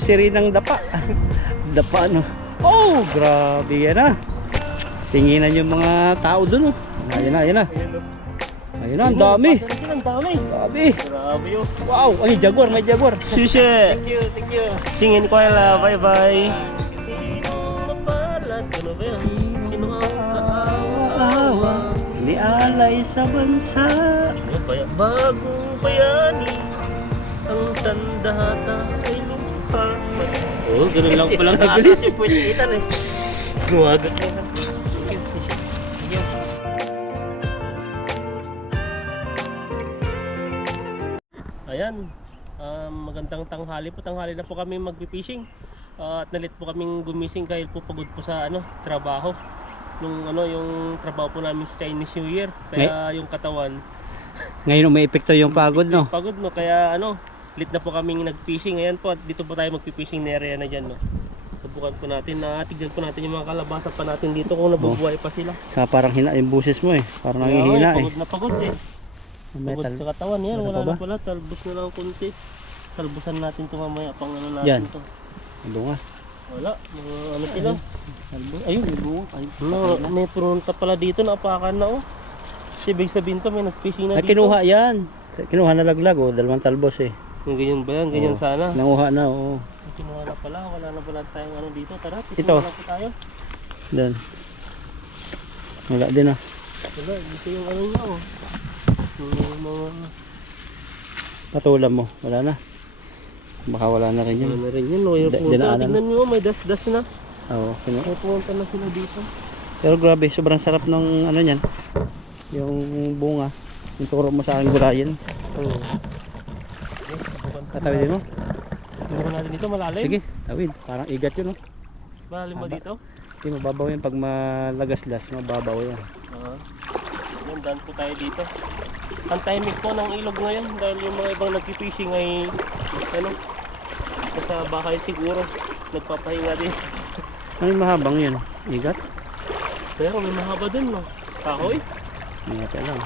Siri ng dapa. Dapa ano. Oh, grabe yan ah. Tinginan yung mga tao dun oh. Ayan na, ayan na. Ayun na, ang dami. Ang dami. Grabe. Grabe yun. Wow, ay jaguar, may jaguar. Sushi. Thank you. Singin ko la, bye bye. Sino mapalat? Ano ba yan? Sino ang kaawa? Hindi alay sa bansa. Bagong bayani. Ang sandata ay lupa. Oh, ganun lang palang Nagbilis yung puwitan eh. Gumagat na yan. Ayan, magandang tanghali po. Tanghali na po kami magpipishing. At nalit po kaming gumising dahil po pagod po sa trabaho. Yung trabaho po namin sa Chinese New Year. Kaya yung katawan Ngayon may epekto yung pagod no. pagod no. Kaya late na po kaming nagfishing. Ayan po, at dito po tayo magpipishing na area na dyan no. Subukan po natin na tignan po natin yung mga kalabasa pa natin dito kung nabubuhay pa sila. Sa parang hina yung buses mo eh. Parang nanghihina eh. Pagod na pagod eh. Pagod Metal. sa katawan yan, Meron wala pa ba? na pala, talbos na lang konti. Talbusan natin ito mamaya pang natin Yan. to. Bunga. Wala, mga sila. Ayun, may bunga. Ayun. May prunta pala dito, napakan na oh. Ibig sabihin to, may nag-fishing na Ay, dito. kinuha yan. Kinuha na laglag oh. Dalawang talbos eh. Yung ganyan ba yan? Ganyan Oo. sana. Nanguha na oo. Kinuha na pala, wala na pala tayong dito. Tara, Ito. kinuha na po tayo. Dan. Wala din ah. Wala, dito yung niya oh. Yung mga... Patulan mo. Wala na. Baka wala na rin yun. Ano na rin yun, no? Yung punta, Dinaanan. tingnan nyo, may das-das na. Oo. Kinuha. May punta na sila dito. Pero grabe, sobrang sarap ng niyan. Yung bunga. Yung turo mo sa akin gulayin. Oo. Tatawidin mo? Subukan natin dito, malalim. Sige, tawid. Parang igat yun oh. Malalim ba Haba. dito? Hindi, mababaw yan pag malagaslas. Mababaw yan. Yan, daan po tayo dito. Ang timing po ng ilog ngayon dahil yung mga ibang nagpipishing ay sa bahay siguro nagpapahinga din. Ano yung mahabang yun? Igat? Pero may mahaba din no. Kahoy. Hindi natin alam.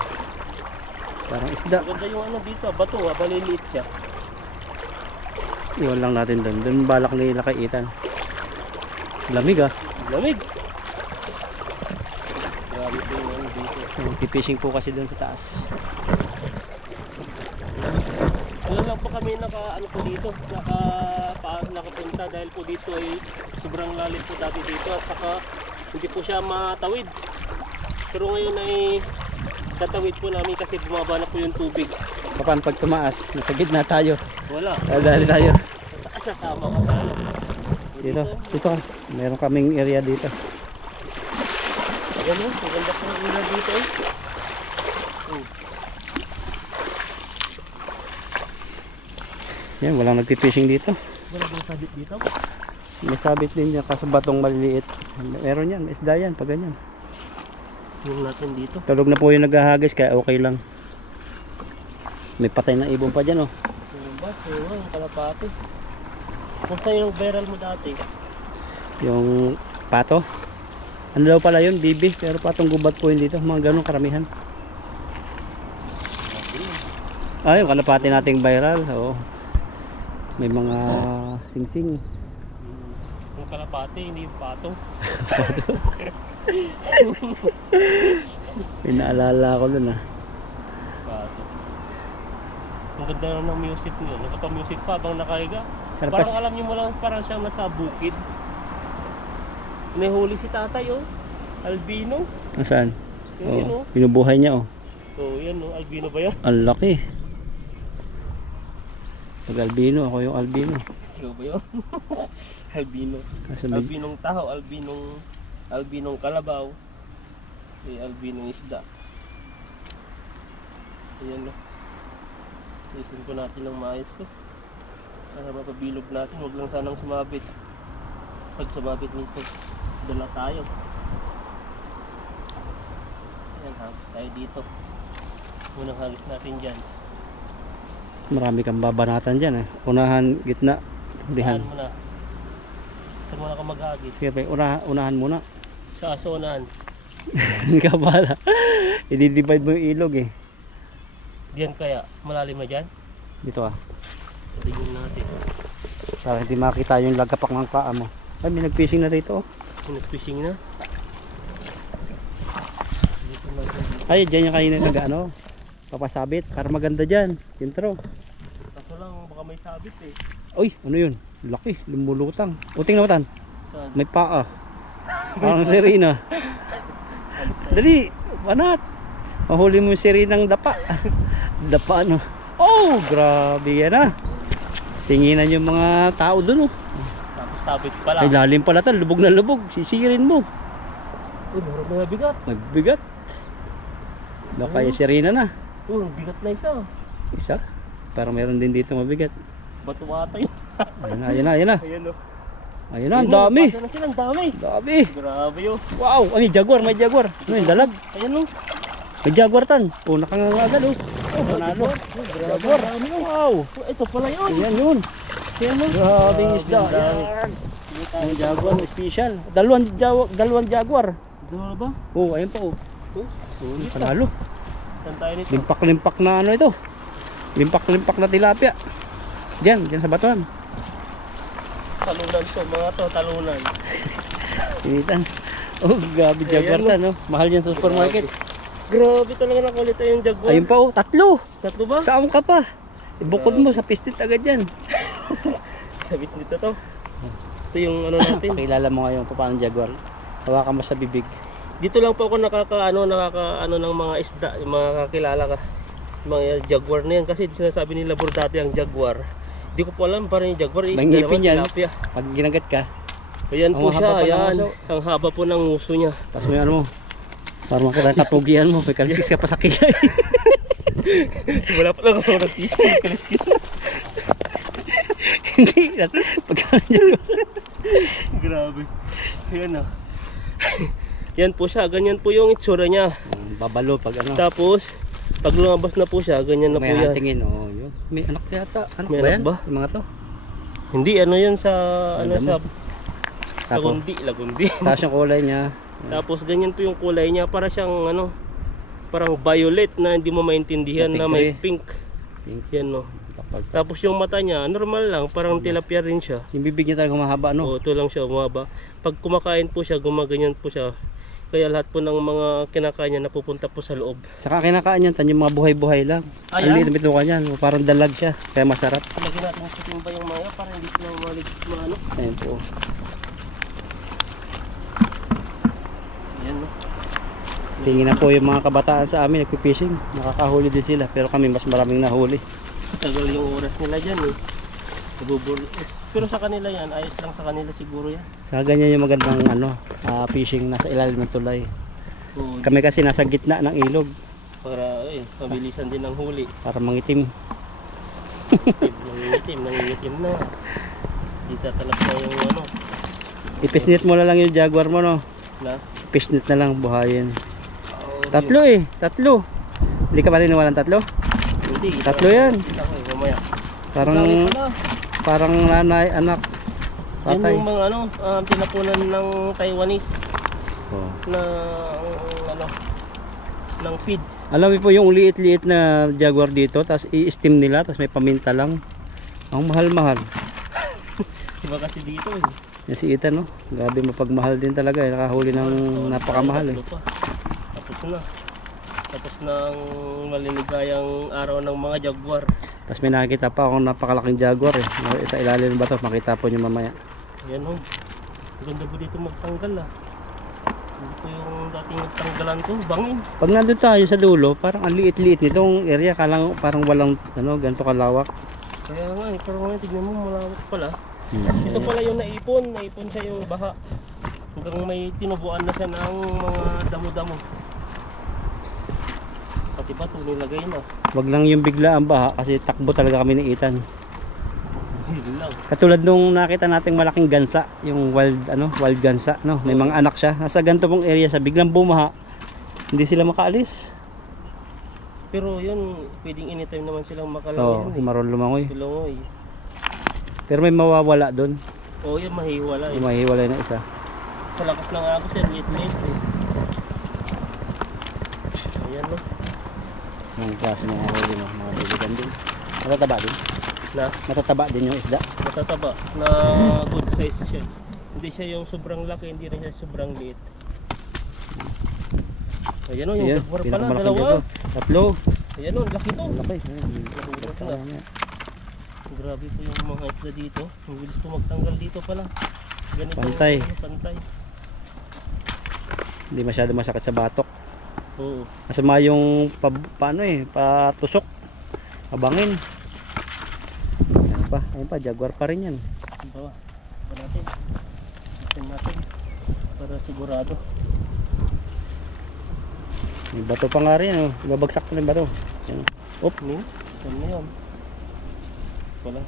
Parang isda. Maganda yung dito, bato baliliit siya. Iwan lang natin doon. Doon balak nila kay Ethan. Lamig ah. Lamig. Grabe po yung dito. Pipishing po kasi doon sa taas. Wala lang po kami po dito, nakapunta dahil po dito ay sobrang lalim po dati dito at saka hindi po siya matawid. Pero ngayon ay tatawid po namin kasi bumaba na po yung tubig. Papan pag tumaas, nasa gitna tayo. Wala. Dali tayo. Sasama ka sa Dito ka. Meron kaming area dito. Ayan o, maganda po yung ila dito eh. Yan, walang nagpipishing dito. Wala bang sabit dito? May sabit din yan kaso batong maliliit. Meron yan, may isda yan pag ganyan. Yung natin dito. Tulog na po yung naghahagis kaya okay lang. May patay na ibon pa dyan oh. Yung ba? Yung kalapati. Kumusta yung barrel mo dati? Yung pato. Ano daw pala yun, bibi. Pero patong gubat po yun dito. Mga ganun karamihan. Ay, yung kalapati nating viral. Oo. May mga singsing. Yung kalapati, hindi yung pato. May naalala ko dun ah. Pato. Ang ganda na ng music niyo. Nagpapa-music pa habang nakahiga. Sarap Parang pas- alam niyo mo lang, parang siyang nasa bukid. Nahuli si tatay oh. Albino. Nasaan? Yun Oo. oh. Binubuhay niya oh. So yan oh, albino ba yan? Ang laki. Pag albino, ako yung albino. Ikaw ba yun? Albino. Kaso may... Albinong taho, albinong kalabaw. Albinong isda. Ayan oh. Isin po natin ng mais ko. Para mapabilog natin, huwag lang sanang sumabit. Pag sumabit nito, dala tayo. Ayan, hagis tayo dito. Unang hagis natin dyan. Marami kang babanatan dyan eh. Unahan, gitna, hulihan. Saan mo na? Saan mo na ka maghagis? Sige pa, unahan muna. Sa asonan. Hindi ka pala. I-divide mo yung ilog eh. Diyan kaya, malalim na dyan? Dito ah. Tingnan natin. Para hindi makita yung lagapak ng paa mo. Ay, may nag-fishing na rito. Nag-fishing na. Ay, dyan yung kanina nag-ano, papasabit. Para maganda dyan. Intro. Kaso lang baka may sabit eh. Uy, ano yun? Laki, lumulutang. O, tingnan mo tan. Saan? May paa. Parang sirena. Dali, banat. Mahuli mo yung sirenang dapa. Dapa ano. Oh, grabe yan ah. Tinginan yung mga tao dun oh. Tapos sabit pala. Ay, lalim pala tan. Lubog na lubog. Sisirin mo. Uy, marami na bigat. Nagbigat. Baka yung sirena na. Uy, bigat na isa. Isa. Parang meron din dito mabigat. Bato ata yun. Ayan na, ayan na, ayan na. Ayan o. Ayan na, ang dami. Pasa na sila, ang dami. Dami. Grabe yun. Wow, may jaguar, may jaguar. Ano yung dalag? Ayan o. May jaguar tan. Oh, nakangagad oh. Oh, panalo. Jaguar. Wow. Ito pala yun. Ayan yun. Ayan o. Grabe isda. Ayan. Ang jaguar special. Dalawang jaguar. Dalawa ba? Oh, ayun pa oh. Sulit ah. Panalo. Saan tayo nito? Limpak-limpak na ano ito. Limpak-limpak na tilapia. Diyan sa batuan. Talunan to, mga to, talunan. Sinitan. Oh, grabe jaguar Ayan, tan oh. Mahal yan sa supermarket. Grabe talaga nakulit yung jaguar. Ayun pa oh, tatlo. Tatlo ba? Saan ka pa? Ibukod mo sa pistit agad yan. Sabit nito to. Ito yung ano natin. Pakilala mo ngayon paano jaguar. Hawakan mo sa bibig. Dito lang po ako nakakaano ng mga isda, yung mga kakilala ka. Mga jaguar na yan kasi sinasabi nila bordati ang jaguar. Hindi ko po alam parang yung jaguar is May ngipin yan. tilapia. Pag ginagat ka, Ayan Ang po haba siya, pa ng ayan. uso. Ang haba po ng uso niya. tapos may ano mo. Para makita kapugian mo, may kalisis ka pa sa kilay. Wala pa lang ako nag-kiss, kaliskis na. Hindi. Pagka jaguar. Grabe. Ayan ah. Yan po siya, ganyan po yung itsura niya. Babalo pag ano. Tapos, pag lumabas na po siya, ganyan na po May yan. hatingin, oh, yun. May anak yata. Anak May ba anak yan? ba? Yung mga to. Hindi, ano yan sa, ano Alam sa, mo. Tapos, lagundi. taas yung kulay niya. Tapos ganyan po yung kulay niya, para siyang ano, parang violet na hindi mo maintindihan na may pink. Pink. Yan no. Kapag, Tapos yung mata niya, normal lang, parang tilapia rin siya. yung bibig niya talaga mahaba, no? Oo, ito lang siya, umaba. Pag kumakain po siya, gumaganyan po siya. Kaya lahat po ng mga kinakain niya napupunta po sa loob. Saka kinakain yan, tan yung mga buhay-buhay lang. Ay, Ang liit na bituka niyan, parang dalag siya. Kaya masarap. Lagyan natin sa timba yung maya para hindi sila malig maano. Ayun po. Yan no. Tingin na po yung mga kabataan sa amin, nagpipishing. Nakakahuli din sila, pero kami mas maraming nahuli. Tagal yung oras nila dyan eh. Pero sa kanila yan, ayos lang sa kanila siguro yan. Sa ganyan yung magandang ano, fishing nasa ilalim ng tulay. Oo, Kami kasi nasa gitna ng ilog para mabilisan din ang huli. para mangitim. Nangingitim na. Di tatalab na yung ano. Ipisnit mo na lang yung jaguar mo, no? Na? Ipisnit na lang, buhayin. Oh, Tatlo eh, tatlo. Hindi ka pa rin nawalan tatlo? Hindi. Tatlo yan. Okay, mamaya. Parang parang nanay, anak, Yan tatay. yung mga ano, tinapunan ng Taiwanese Oh. na ano, ng feeds. Alam mo po yung liit-liit na jaguar dito, tapos i-steam nila, tapos may paminta lang. Ang mahal-mahal. Diba kasi dito eh. Yan si Ethan, no? Grabe mapagmahal din talaga eh. Nakahuli ng napakamahal eh. Tatlo pa. Tapos na. Tapos na ang maliligayang araw ng mga jaguar. Tapos may nakikita pa akong napakalaking jaguar eh. Sa ilalim ng bato, makita po nyo mamaya. Yan o. Ganda po dito magtanggal ah. Dito yung dating tanggalan ko, bangin. Pag nandun tayo sa dulo, parang ang liit-liit nitong area, parang walang ano, ganito kalawak. Kaya nga eh, pero ngayon tignan mo, malawak pala. Ito pala yung naipon siya yung baha. Hanggang may tinubuan na siya ng mga damo-damo. Pati ba ito nilagay na? Wag lang yung bigla ang baha kasi takbo talaga kami ni Ethan. Yun lang. Katulad nung nakita nating malaking gansa, yung wild gansa, no? May mga anak siya. Nasa ganito pong area sa biglang bumaha, hindi sila makaalis. Pero yun, pwedeng anytime naman silang Oo, makalangan si Maron lumangoy. Lumangoy. Pero may mawawala doon. Oo, yun mahiwala eh. Mahiwalay na isa. Sa lakas ng agos yan, liit-liit eh. Ayan no. Ang klase ng huli mo, mga bibigan din. Matataba din. Na Matataba din yung isda. matataba na good size siya. Hindi siya yung sobrang laki, hindi rin siya sobrang liit. Ayan o, yung Ayan, jaguar pala, pinakamalaking dalawa. jaguar. Tatlo. Ayan o, laki to. Laki. Nahulog na. Grabe po yung mga isda dito. Ang bilis po magtanggal dito pala. Ganito Pantay. Pantay. Hindi masyado masakit sa batok. Oo. Masama yung patusok. Abangin. Ayun pa, jaguar pa rin yan. Bawa. Ba natin. Natin. Para sigurado. May bato pa nga rin. Ibabagsak pa ng bato. Yan. Op. Saan na yun? Wala.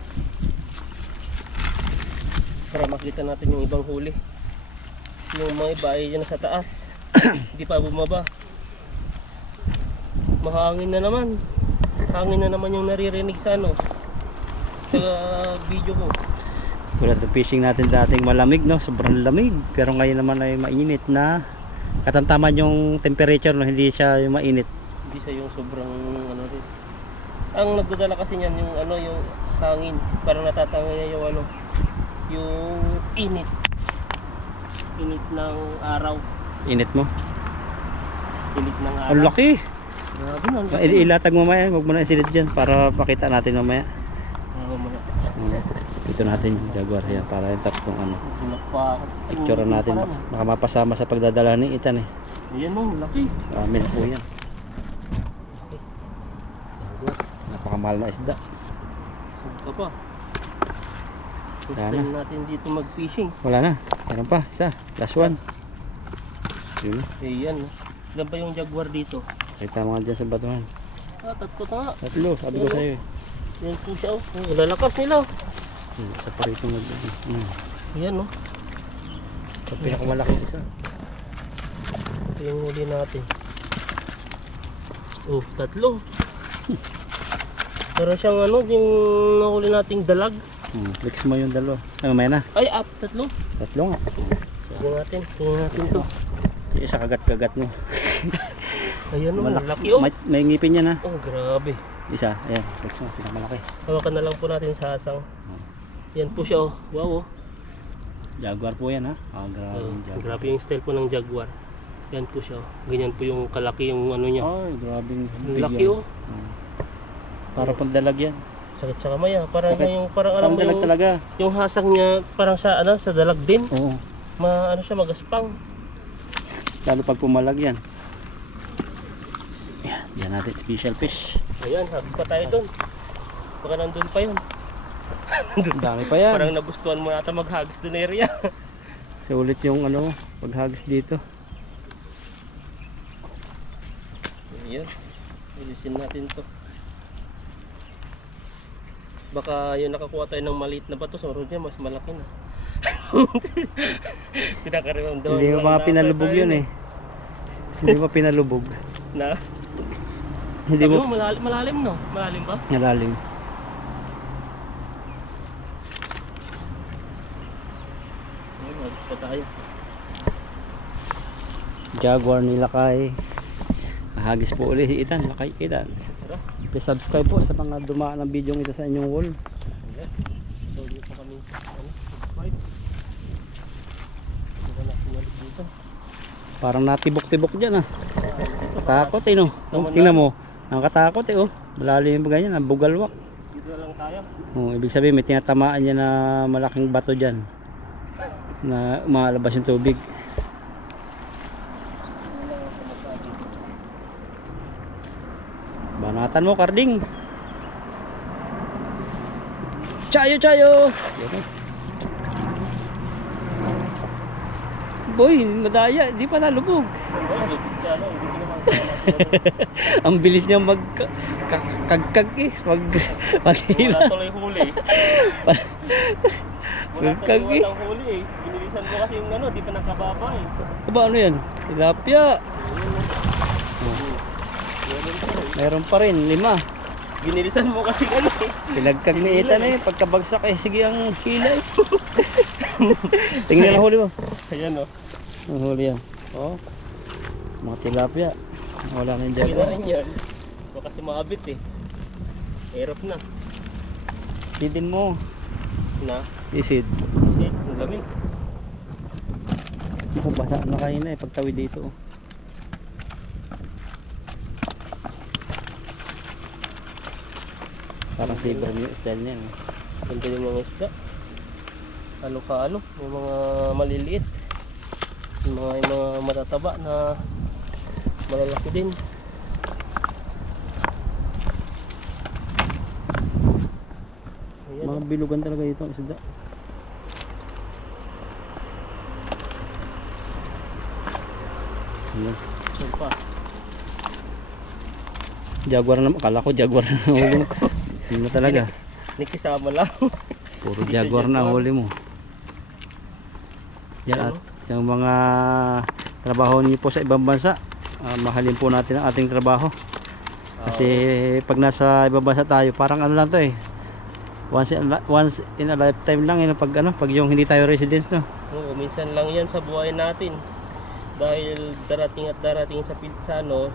Para makita natin yung ibang huli. Yung mga iba ay dyan sa taas. Hindi pa bumaba. Mahangin na naman. Hangin na naman yung naririnig sa sa video ko. Wala itong fishing natin dating malamig, no? Sobrang lamig. Pero ngayon naman ay mainit na. Katamtaman yung temperature, no? Hindi siya yung mainit. Hindi siya yung sobrang rin. Ang nagdadala kasi niyan yung yung hangin. Parang natatangay niya yung yung init. Init ng araw. Init mo. Init ng araw. Ang laki. Grabe na, ang laki. Ilatag mamaya. Huwag mo na isilid dyan para pakita natin mamaya. Mamaya. Dito natin yung jaguar yan para yung tatlong picture Picture natin. Baka mapasama sa pagdadala ni Ethan eh. Ayan mo, laki. Sa amin po yan. Napakamahal na isda. Saan ka pa? First Wala time natin dito mag-fishing. Wala na. Meron pa. Isa. Last one. Yun. Ayan. Ilan ba yung jaguar dito? Kita mga dyan sa batuhan. Tatlo na nga. Tatlo. Sabi ko sa'yo eh. Yan po siya. Lalakas nila. Isa pa rito mag... Ayan Ito pinakamalaki isa. Ito yung huli natin. Oh, tatlo. Pero siyang yung nahuli nating dalag. Flex mo yung dalawa. Ay, mamaya na. Ay, tatlo. Tatlo nga. Tingnan natin to. Yung isa kagat-kagat mo. Ayan o, Malaki. laki May ngipin yan ha. Oh, grabe. Isa. Ayan. Flex mo. Pinakamalaki. Hawakan na lang po natin sa asang. Yan po siya Wow Jaguar po yan ha. Grabe yung jaguar. Grabe yung style po ng jaguar. Yan po siya Ganyan po yung kalaki yung niya. Ay, grabe yung laki Para pang dalag yan. Sakit sa kamay Parang Sakit. yung alam mo dalag yung, talaga. yung hasang niya parang sa sa dalag din. Oo. Siya magaspang. Lalo pag pumalag yan. Yan natin special fish. Ayan, hagis pa tayo doon. Baka nandun pa yun. Ang dami pa yan. Parang nagustuhan mo nata maghagis doon area. So ulit yung paghagis dito. Ayan. Ilisin natin to. Baka yun nakakuha tayo ng maliit na bato. So dyan mas malaki na. Pinakarimam daw. Hindi mo mga pinalubog yun eh. Hindi mo pinalubog. Na? Hindi Sabi mo mo malalim no? Malalim ba? nalalim. Hagis pa tayo. Jaguar ni Lakay. Hagis po ulit si Ethan. Lakay Ethan. Please subscribe po sa mga dumaan ng video ito sa inyong wall. Ayan. So dito kami subscribe. Dito na pinalik dito. Parang natibok-tibok dyan ah. Katakot eh no. Tingnan mo. Nakakatakot eh oh. Malalim yung ganyan. Bugalwak. Dito na lang tayo. Ibig sabihin may tinatamaan dyan na malaking bato dyan. Na umalabas yung tubig. Banatan mo, Karding. Chayo! Boy, madaya, di pa nalubog. Ang bilis niya magkagkag eh. Wala tuloy huli. Wala Magkag tuloy eh. walang huli eh. Binilisan mo kasi yung di pa nakababa eh. Aba, ano yan? Tilapia. Meron pa rin, 5. Binilisan mo kasi eh. Pinagkag ni Ethan eh. Pagkabagsak eh. Sige ang hila eh. Tingnan ang huli mo. Ayan Ang huli yan. Mga tilapia. Wala na yung Hindi na jaguar. rin yan. Baka kasi maabit eh. Hirap na. Sidin mo. Na? Isid. Kasi, ang lamig. Ako, basa na kayo na pagtawid dito. Parang saber yung style niya. Ganda yung mga isda. Halo-halo. Yung mga maliliit. Yung mga matataba na malalaki din. Ayan. Mga bilugan talaga dito ang isda. Ayan. Saan pa? Jaguar na, akala ko jaguar na huli mo. Hindi mo talaga. Nikisama lang. Puro jaguar na huli mo. Yan at yung mga trabaho niyo po sa ibang bansa, mahalin po natin ang ating trabaho. Kasi pag nasa ibang bansa tayo, parang ano lang to eh. Once in a lifetime lang yun pag yung hindi tayo residents, no. Oo, minsan lang yan sa buhay natin. Dahil darating at darating sa Pilsano,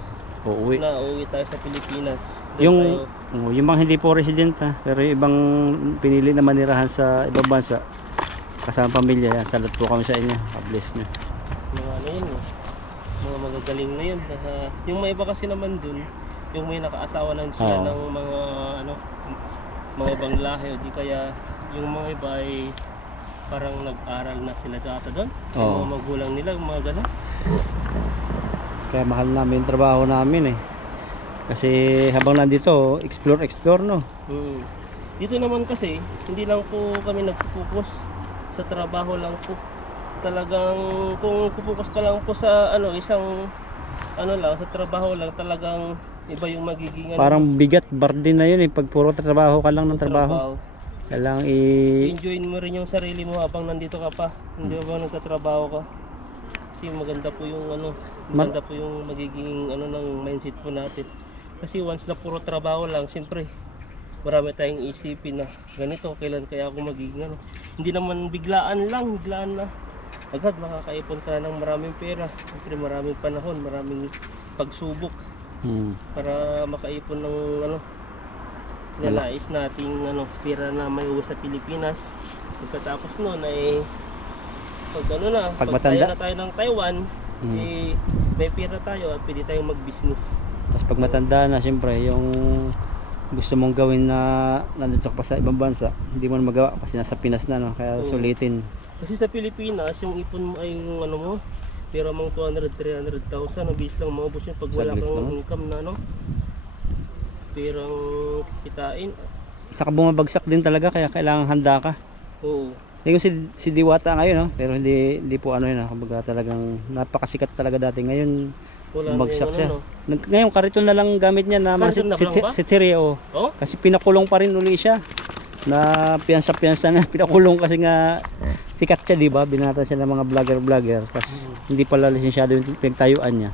Uuwi. na uuwi tayo sa Pilipinas. Yung yung bang hindi po resident ha, pero yung ibang pinili na manirahan sa ibang bansa kasama pamilya, yan, salad po kami sa inyo. God-bless nyo. Mga ano yun eh. Mga magagaling na yun. Yung may iba kasi naman dun, yung may nakaasawa na sila Oo. ng mga ano, mga ibang lahi o di kaya yung mga iba ay parang nag-aral na sila data doon. Oo. Yung mga magulang nila, yung mga gano'n. Kaya mahal namin yung trabaho namin eh. Kasi habang nandito, explore no. Dito naman kasi, hindi lang po kami nag-focus sa trabaho lang po. Talagang kung focus ka lang po sa ano, isang ano lang, sa trabaho lang, talagang iba yung magiging ano, Parang bigat burden na yun eh pag puro trabaho ka lang ng trabaho. Kailangan enjoyin mo rin yung sarili mo habang nandito ka pa. Hindi habang nagtatrabaho ka. Kasi maganda po yung ano, maganda po yung magiging ano ng mindset po natin. Kasi once na puro trabaho lang, siyempre marami tayong isipin na ganito, kailan kaya ako magiging ano. Hindi naman biglaan na. Agad makakaipon ka na ng maraming pera. Siyempre maraming panahon, maraming pagsubok para makaipon ng ano, nalais nating ano, pera na may uwi sa Pilipinas. Pagkatapos noon ay pag ano na, Pag pag matanda. tayo na tayo ng Taiwan, eh, may pera tayo at pwede tayong mag-business. Tapos pag matanda na, siyempre, yung gusto mong gawin na nandito ka pa sa ibang bansa, hindi mo na magawa kasi nasa Pinas na, no? Kaya sulitin. Kasi sa Pilipinas, yung ipon mo ay yung ano mo, pera mong 200-300,000, ang bilis lang maubos yun pag wala Saglit kang lang. income na ano, perang kitain. Saka bumabagsak din talaga, kaya kailangan handa ka. Oo. Yung si Diwata ngayon, no? Pero hindi po ano yun, kumbaga talagang napakasikat talaga dati. Ngayon, Wala bumagsak na siya. yung ano, no? Ngayon, kariton na lang gamit niya na Kariton na lang ba? si Tereo. Oh? Kasi pinakulong pa rin uli siya. Na piyansa na pinakulong kasi nga sikat siya, di ba? Binata siya ng mga vlogger. Tapos hindi pala lisensyado yung pinagtayuan niya.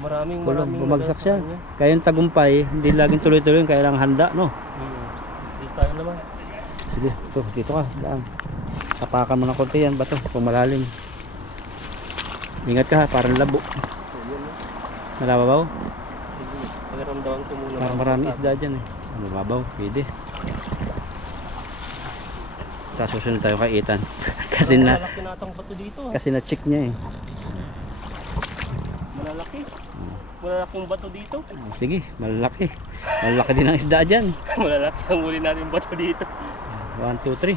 Maraming Bumagsak siya. nagagawa niya. Kaya yung tagumpay, hindi laging tuloy-tuloy, kailangan handa, no? Di tayo naman. Sige, dito ka, daan. Tapakan mo ng konti yan, bato, kung malalim. Ingat ka ha, parang labo. So, yun, no? Malababaw? Sige, pagkaramdaman ko muna. Parang marami isda dyan eh. Malababaw, pwede. Tapos susunod tayo kay Ethan. Malalaki na atang bato dito. Kasi na-check niya eh. Malalaki. Malalaking bato dito. Sige, malalaki. Malalaki din ang isda dyan. Malalaki ang huli natin bato dito. 1, 2, 3.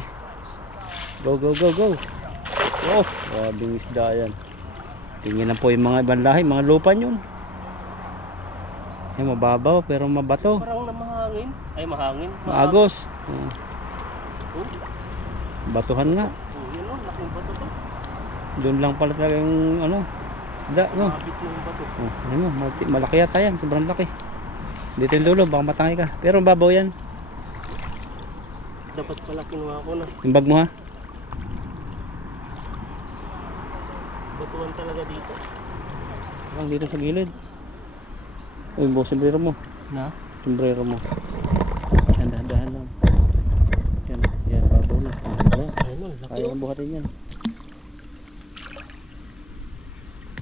Go. Oh, grabing isda yan. Tingin na po yung mga ibang lahi, mga lupan yun. Ay, mababaw pero mabato. Parang na mahangin. Ay, mahangin. Maagos. Oh, Batuhan nga. yun o. Laking bato to. Doon lang pala talaga yung ano, isda, no? Mabit na yung bato. Oh, ano mo, malaki yata yan, sobrang laki. Dito yung dulo, baka matangay ka. Pero mababaw yan. Dapat pala kinuha ko na. Yung bag mo ha. Batuan talaga dito. Lang dito sa gilid. Uy, buong sombrero mo. Na? Sombrero mo. Yan, dahan lang. Yan, babaw na. Ayun o, laki Kaya o. ang buhatin yan.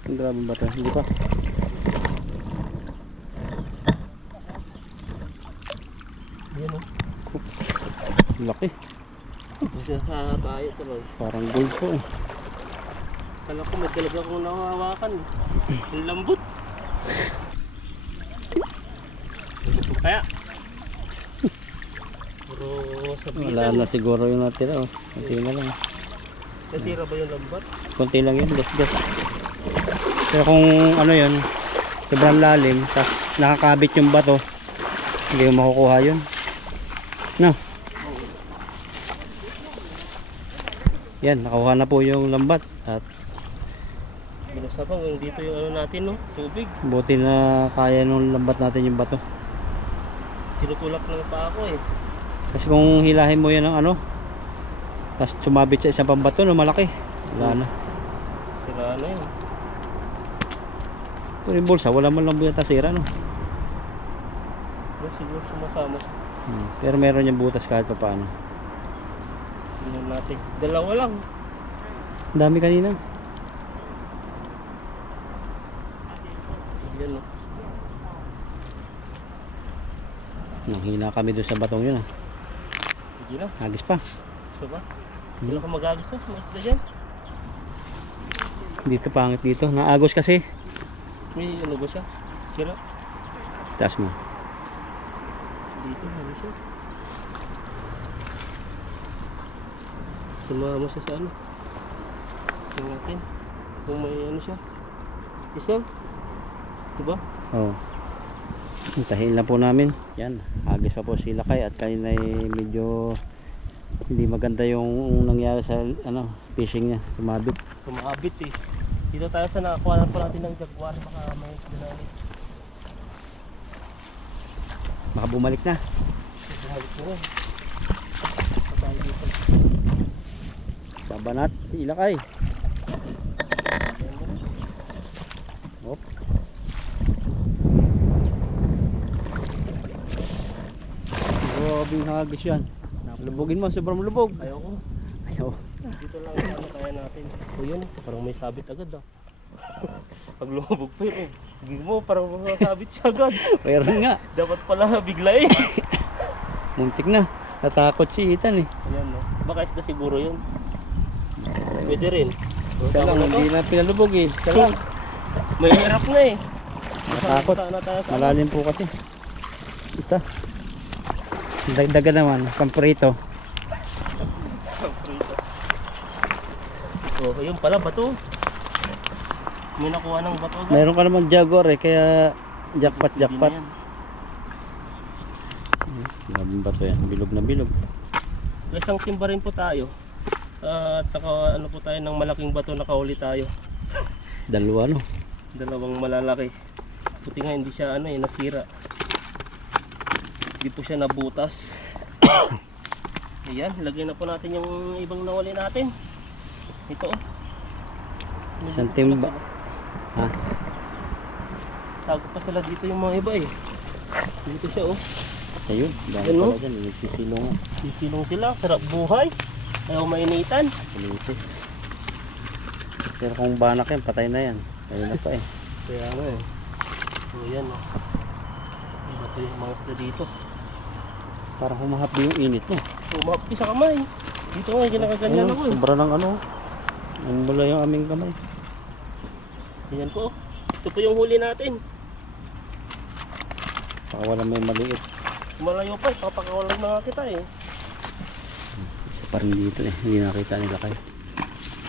Ang grabe ba ito? Hindi pa. Ayun o. Laki. Isa sa tayo tuloy. Parang gold po eh. Kala ko may dalaga kong nahawakan. Ang lambot. Kaya. Pero sa Wala bilan. na siguro yung natira oh. Konti na lang. Nasira ba yung lambat? Konti lang yun, gas-gas. Pero kung ano yun, sobrang lalim, tapos nakakabit yung bato, hindi mo makukuha yun. No? Yan, nakuha na po yung lambat. At Binusapang yung dito yung ano natin no, tubig. buti na kaya nung lambat natin yung bato. Tinutulak lang pa ako eh. Kasi kung hilahin mo yan ng ano, tapos sumabit sa isang pambato no, malaki. Wala na. Sira na yun. Pero yung bulsa, wala man lang buya tasira no. Pero siguro sumasama. Pero meron yung butas kahit pa paano. Tingnan natin. Dalawa lang. Ang dami kanina. Yan no. Nanghina kami doon sa batong yun ah. Sige na. Hagis pa. So ba? Hindi lang ka magagis na. Mas dyan. Dito pangit dito. Naagos kasi. May ano ba siya? Sira. Taas mo. Dito ano siya? Sumama siya sa ano? Tingnan natin. Kung may ano siya. Isa? Diba? Oo. Hintahin lang po namin. Yan. Hagis pa po sila kay at kanina ay medyo hindi maganda yung nangyari sa ano fishing niya. Sumabit. Sumabit eh. Dito tayo sa nakakuha po natin ng jaguar. Baka may dinali. Baka bumalik na. Bumalik mo rin. Patay dito. Babanat si Ilakay. Hop. Grabing hagis yan. Lubogin mo, sobrang lubog. Ayoko. Ayaw. Dito lang ano kaya natin. O yun, parang may sabit agad ah. Pag lumabog pa yun, hindi mo parang masabit siya agad. Meron nga. Dapat pala bigla eh. Muntik na. Natakot si Ethan eh. Ayan no. Baka isda siguro yun. Pwede rin. Isa lang, Tama na to. hindi na pinalubog eh. Isa lang. May hirap na eh. Natakot. Punta na tayo sa Malalim po kasi. Isa. Dagdagan naman, pamprito. Oh, ayun pala bato. May nakuha ng bato agad. Meron ka naman Jaguar eh, kaya jackpot. Hindi na yan. Maraming bato yan, bilog na bilog. Isang timba rin po tayo. At ano po tayo ng malaking bato, nakahuli tayo. Dalawa no. Dalawang malalaki. Buti nga hindi siya ano eh, nasira. Hindi po siya nabutas. Ayan, lagay na po natin yung ibang nawali natin. Ito oh. Isang timba. Ha? Tago pa sila dito yung mga iba eh. Dito siya oh. Ayun, dahil Ano? pala dyan, nagsisilong. Sisilong sila, sarap buhay. Ayaw mainitan. Palitis. Pero kung banak yan, patay na yan. Ayun na pa eh. Kaya ano eh. So yan oh. Iba to yung mga isda dito. Parang humahapdi yung init no. Umapti sa kamay. Dito nga, ginakaganyan Ayun, ako eh. sobra ng ano. Ang mula yung aming kamay. Ganyan po oh. Ito po yung huli natin. Baka wala may maliit. Malayo pa, papakawalan na nga kita eh. Isa pa rin dito eh. Hindi nakita nila kayo.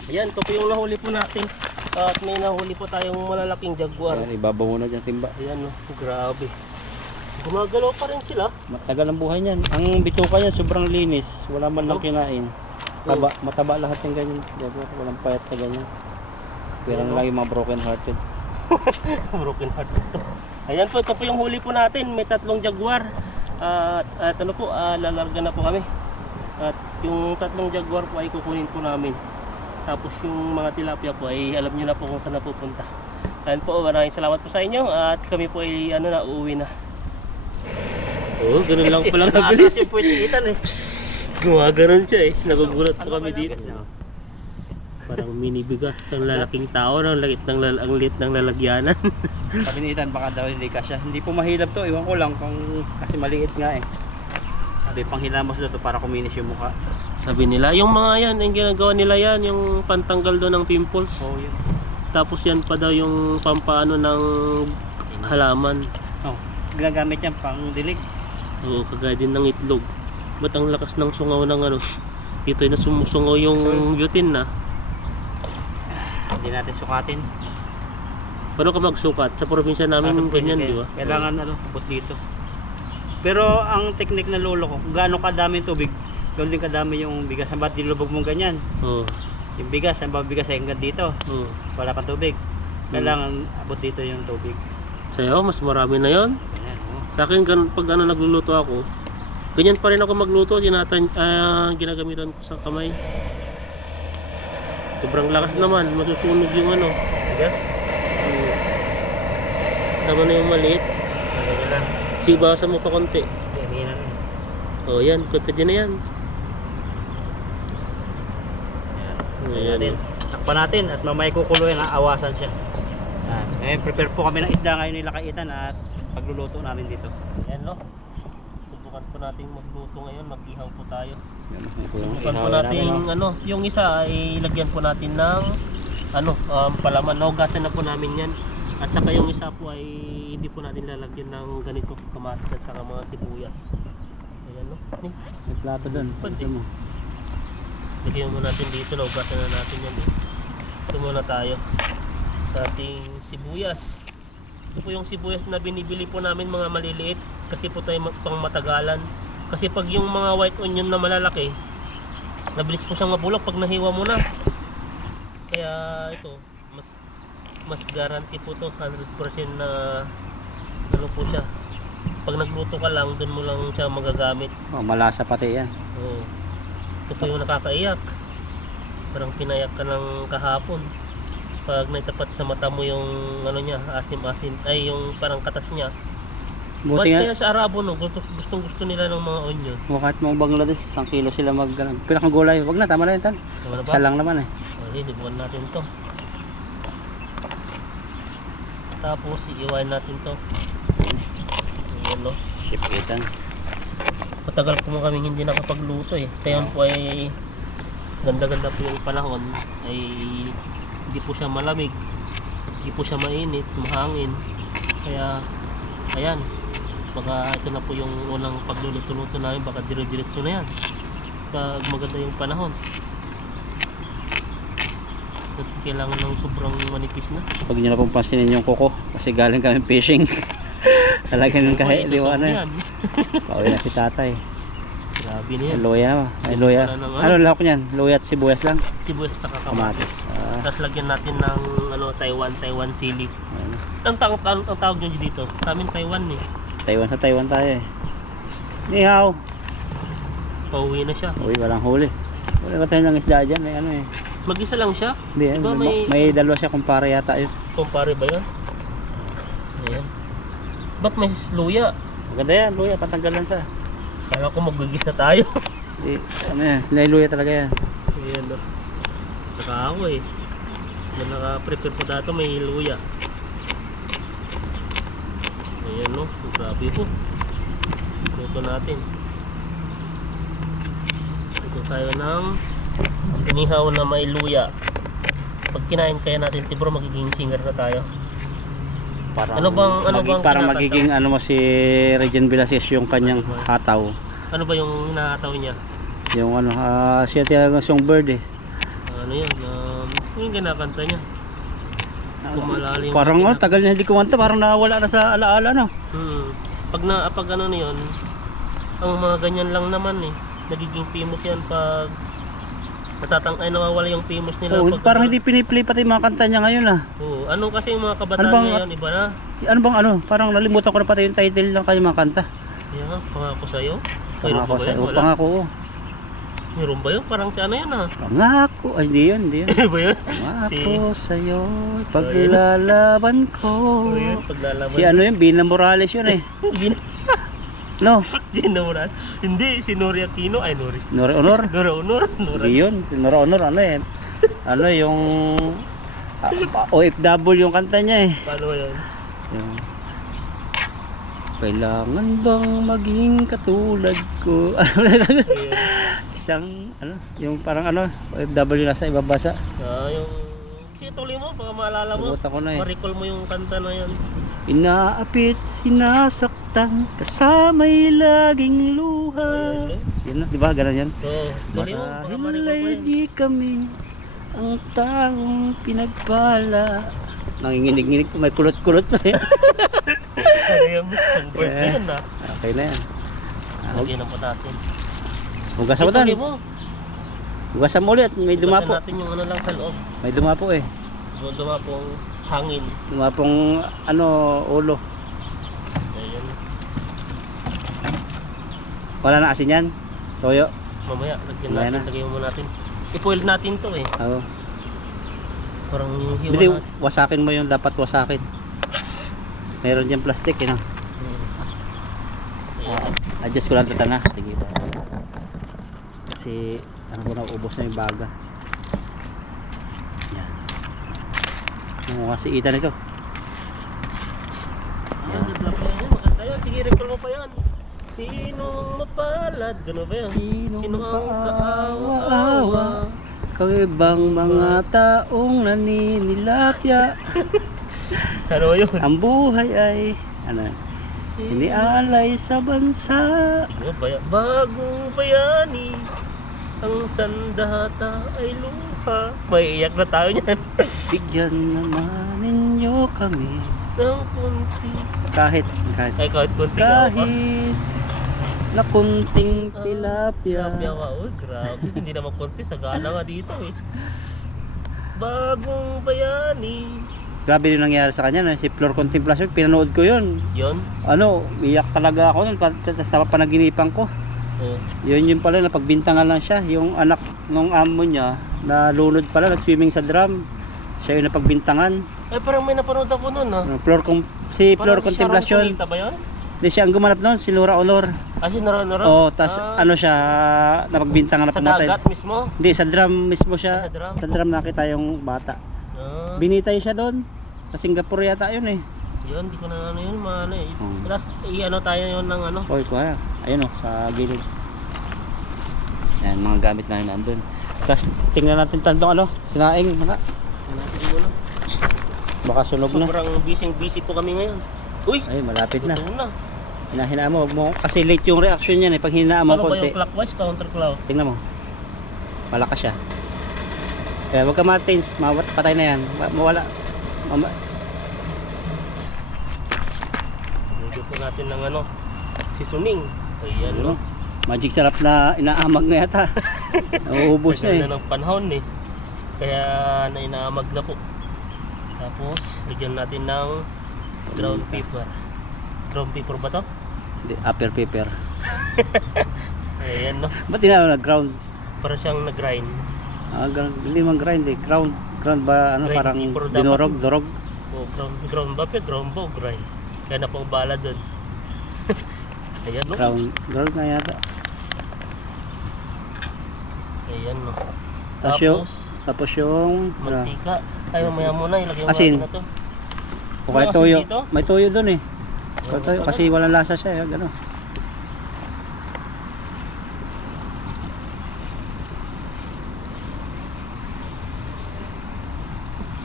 Ayan, ito po yung nahuli po natin. At may nahuli po tayong malalaking jaguar. Ayan, ibabaw mo na dyan timba. Ayan oh, grabe. Gumagalaw pa rin sila. Matagal ang buhay niyan. Ang bituka niya sobrang linis. Wala man lang kinain. Mataba lahat yung ganyan. Jaguar, walang payat sa ganyan. Pero lang yung mga broken hearted. Broken heart ito. Ayan po, ito po yung huli po natin. May 3 jaguar. At ano po, lalarga na po kami. At yung 3 jaguar po ay kukunin po namin. Tapos yung mga tilapia po ay alam nyo na po kung saan napupunta. Ayan po, maraming salamat po sa inyo. At kami po ay ano na, uuwi na. Oo, ganun lang palang nabilis. yung puwititan eh. Gumaganon siya eh. Nagugulat po kami dito. Parang mini bigas. Ang lalaking tao, ang liit ng lalagyanan. Sabi ni Ethan, baka daw hindi kasya. Hindi po mahilap to. Iwan ko lang kung kasi maliit nga eh. Sabi pang hilamos daw to para kuminis yung mukha. Sabi nila, yung mga yan, yung ginagawa nila yan, yung pantanggal doon ng pimples. Oh, yun. Tapos yan pa daw yung pampaano ng halaman. Oh, ginagamit yan pang dilig. Oo, kagaya din ng itlog. Ba't ang lakas ng sungaw ng ano? Dito na sumusungaw yung butane na. Hindi natin sukatin. Paano ka magsukat? Sa probinsya namin ganyan, di ba? Kailangan abot dito. Pero ang technique na lolo ko, kung gaano kadami yung tubig, ganoon din kadami yung bigas. Ba't dilubog mong ganyan? Oo. Yung bigas, ang bigas ay hanggang dito. Oo. Wala pang tubig. Kailangan abot dito yung tubig. Sa'yo, mas marami na yon. Ayan, oh. Sa akin, pag nagluluto ako, ganyan pa rin ako magluto, ginagamitan ko sa kamay. Sobrang lakas naman, masusunog yung ano. Bigas? Tama na yung maliit. Ganyan lang. Sibasan mo pa konti. Yan lang. O yan, pwede na yan. Ayan. Natin. Takpan natin at mamaya kukuluin, awasan siya. Yan. Ngayon prepare po kami ng isda ngayon nila Kaitan at pagluluto namin dito. Ayan no. Subukan po natin magluto ngayon, mag-ihaw po tayo. Subukan Subukan po natin ano, yung isa ay ilagyan po natin ng ano, palaman. Naugasan na po namin yan. At saka yung isa po ay hindi po natin lalagyan ng ganito kamatis at saka mga sibuyas. Ayan no. May plato doon. Pwede mo. Lagyan mo natin dito, naugasan na natin yan eh. Ito muna tayo sa ating sibuyas. Ito po yung sibuyas na binibili po namin mga maliliit kasi po tayo pang matagalan. Kasi pag yung mga white onion na malalaki, nabilis po siyang mabulok pag nahiwa mo na. Kaya ito, mas guarantee po to 100% na ano po siya. Pag nagluto ka lang, doon mo lang siya magagamit. Oh, malasa pati yan. Oo. Ito po yung nakakaiyak. Parang pinayak ka ng kahapon. Pag naitapat sa mata mo yung ano niya, asim-asim, ay yung parang katas niya. Ba't Buti nga, kaya sa Arabo no, gustong gusto nila ng mga onion. kahit mga Bangladesh, 1 kilo sila pinakagulay. Wag na, tama na yun tan. Tama na ba? Isa lang naman eh. Okay, dibuan natin to. Tapos iiwain natin to. Ayan no. Sipitan. Matagal po kaming hindi nakapagluto eh. Kaya po ay ganda-ganda po yung panahon. Ay hindi po siya malamig. Hindi po siya mainit, mahangin. Kaya ayan. Baka ito na po yung unang pagluluto-luto namin. Baka dire-diretso na yan. Pag maganda yung panahon. At kailangan ng sobrang manipis na. Pag nyo na pong pansinin yung kuko, kasi galing kami fishing. Talagang kahit liwa na. Pauwi na si tatay. Grabe na yan. Luya na ba? Ay, luya. Ano lahok niyan? Luya at sibuyas lang? Sibuyas sa kamatis. Tapos lagyan natin ng ano, Taiwan sili. Ang tawag nyo dito? Sa amin Taiwan eh. Sa Taiwan tayo eh. Ni hao. Pauwi na siya. Uy, walang huli. Wala ba tayo ng isda dyan? May ano eh. Mag-isa lang siya? Hindi, Diba may dalawa siya kumpara yata yun. Kumpare ba yun? Ayan. Ba't may luya? Maganda yan, luya, patanggalan sa. Kala ko magugis na tayo. Di, ano yan, luya talaga yan. Ayan o. Saka ako eh. Nung naka-prepare po dato may luya. Ayan o, grabe po. Luto natin. Luto tayo ng inihaw na may luya. Pag kinain kaya natin tibro, magiging singer na tayo. Parang, kinakanta? parang magiging ano mo si Regine Velasquez yung kanyang hataw. Ano ba yung hinahataw niya? Yung ano, siya talagang songbird eh. Ano yun? Yung kinakanta niya. Kumalalim. Parang tagal na hindi kumanta, parang nawala na sa alaala no. Pag ano na yun, ang mga ganyan lang naman eh. Nagiging famous yan pag nawawala yung famous nila. Parang hindi piniplay pati yung mga kanta niya ngayon ah. Oo. Ano kasi yung mga kabataan ngayon, iba na. Ano bang ano? Parang nalimutan ko na pati yung title ng kanyang mga kanta. Kaya nga, Pangako Sa'yo. Pangako Sa'yo. Pangako. Meron ba yun? Parang si ano yan ah. Pangako. Ay, hindi yun. Ba yun? Pangako sa'yo, paglalaban ko. Paglalaban. Si ano yun? Bina Morales yun eh. No? Ginamuran. Hindi, si Nori Aquino. Ay, Nori. Nora Honor? Nora Honor. Hindi yun. Si Nora Honor ano eh. Ano yung OFW yung kanta niya eh. Paano yun? Yung, Kailangan bang maging katulad ko? Ayan. Isang ano, yung parang ano, OFW nasa ibabasa. Yung sige tuloy mo, baka maalala mo. Nabutan ko na eh. Ma-recall mo yung kanta na yan. Inaapit, sinasaktan, kasama'y laging luha. Yun na, di ba? Ganun yan. Oo, tuloy mo, baka Marahil ma-recall ay mo yan. di kami ang taong pinagpala. Nanginginig-nginig pa, may kulot-kulot pa eh. Ayan mo, bird na yan na. Okay na yan. Lagyan na po natin. Hugasan mo tan. Tuloy mo. Hugasan mo ulit, may Hugasan dumapo. natin yung ano lang sa loob. May dumapo eh. Dumapong hangin. Dumapong ano, ulo. Ayan. Wala na asin yan. Toyo. Mamaya, lagyan Mamaya natin, na. lagyan mo natin. I-foil natin to eh. Oo. Parang yung hiwa Hindi, natin. wasakin mo yung dapat wasakin. Meron dyan plastic, eh, no? Ayan. Adjust ko lang ito na. Sige. Kasi, ano ko na, ubos na yung baga. Yan. Ano kasi itan ito? Ayan, i-block mo yan. Maganda yan. Sige, recall mo pa yan. Sinong mapalad? Gano'n ba yan? Sino ang kaawa-awa? Kami bang mga taong naninilapya? Ano yun? Ang buhay ay, ano, inialay sa bansa. Bagong bayani, ang sandata ay luha. May iyak na tayo niyan. Bigyan naman ninyo kami. Ng kunti. Kahit Ay, kahit kunti ka pa. kahit na kunting tilapia. Tilapia ka. Uy, grabe. Hindi naman kunti. Sagana nga dito eh. Bagong bayani. Grabe yung nangyari sa kanya, no? Si Flor Contemplacion, pinanood ko yun. Yun? Ano, iyak talaga ako nun, sa panaginipan ko. Oo. Yun yung pala, napagbintangan lang siya. Yung anak nung amo niya, nalunod pala, nag-swimming sa drum. Siya yung napagbintangan. Ay, parang may napanood ako nun ah. Si Flor Parang Contemplacion, Sharon Cunita ba yun? hindi siya ang gumanap noon, si Laura Honor. Ah, si Nara. Oo, tas ano siya, napagbintangan na Sa pumatay. dagat mismo? Hindi, sa drum mismo siya. Ah, sa drum? Sa drum nakita yung bata. Ah, Binitay siya doon. Sa Singapore yata yun eh. yun, di ko na ano yun, maano eh. Hmm. Plus, i-ano tayo yun ng ano. Hoy, kuha. Ayun o, sa gilid. Yan, mga gamit na yun nandun. Tapos, tingnan natin tantong ano, sinaing. Mga. Hanapin mo na. Baka sunog na. Sobrang busy po kami ngayon. Uy! Ay, malapit na. Ito na. Hinahinaan mo, wag mo. Kasi late yung reaction yan eh. Pag hinaan mo Ano ba konti. yung clockwise, counterclock? Tingnan mo. Malakas siya. Kaya wag ka ma-tense. Patay na yan. Mawala. Medyo po natin ng ano, seasoning. Ayan no. Magic sarap na inaamag na yata. Nauubos na eh. Tagal na ng panahon eh. Kaya na inaamag na po. Tapos, bigyan natin ng ground pepper. Ground pepper ba to? Hindi, upper pepper. Ayan no. Ba't tinawag na ground? Para siyang nag-grind. Hindi man grind eh. Ground ba ano Grind parang pepper dapat. dinurog, durog. O, ground ba? Ground ba o grind? Kaya na pong bala dun. Ayan no. Ground na yata. Ayan no. Tapos yung mantika. Ay, mamaya muna ilagay mo asin. natin na to. o kaya May toyo. asin dito? May toyo doon eh. Oo, Toyo, kasi walang lasa siya eh. Gano'n.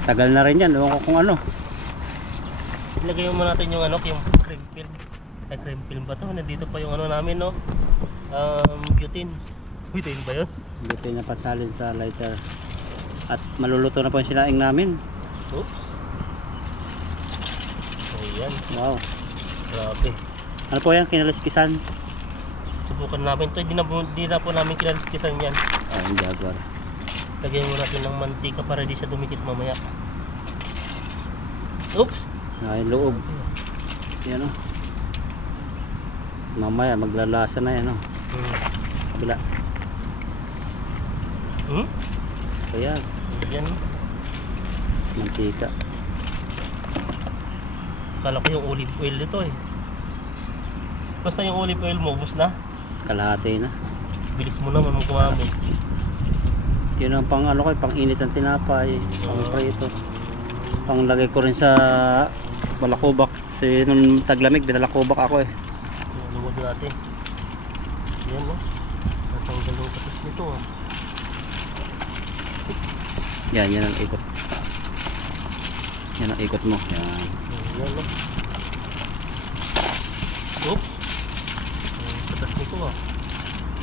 Tagal na rin yan. Ewan ko kung ano. Ilagay mo natin yung ano, yung cream film. Ay, cream film ba to? Nandito pa yung ano namin, no? Butane. Butane ba yun? Dito na pasalin sa lighter. At maluluto na po yung sinaing namin. Oops. Ayan. Wow. Grabe. Ano po yan? Kinaliskisan? Subukan namin to. Di na po namin kinaliskisan yan. Oh, yung Jaguar. Lagyan mo natin ng mantika para di siya dumikit mamaya. Oops. Yung loob. Yan o. Mamaya maglalasa na yan o. Bila. Kaya. Yan. Mantika. Akala ko yung olive oil dito eh. Basta yung olive oil mo, ubos na. Kalahati na. Bilis mo naman gumamit. Yun ang pang ano ko, pang init ng tinapay, pang prito. Pang lagay ko rin sa balakubak. Kasi nung taglamig, binalakubak ako eh. Lumod natin. Yan no. Natanggal yung katas nito ah. Yan ang ikot. Yan ang ikot mo. Yan. Yan no. Oops. Yung katas nito ah.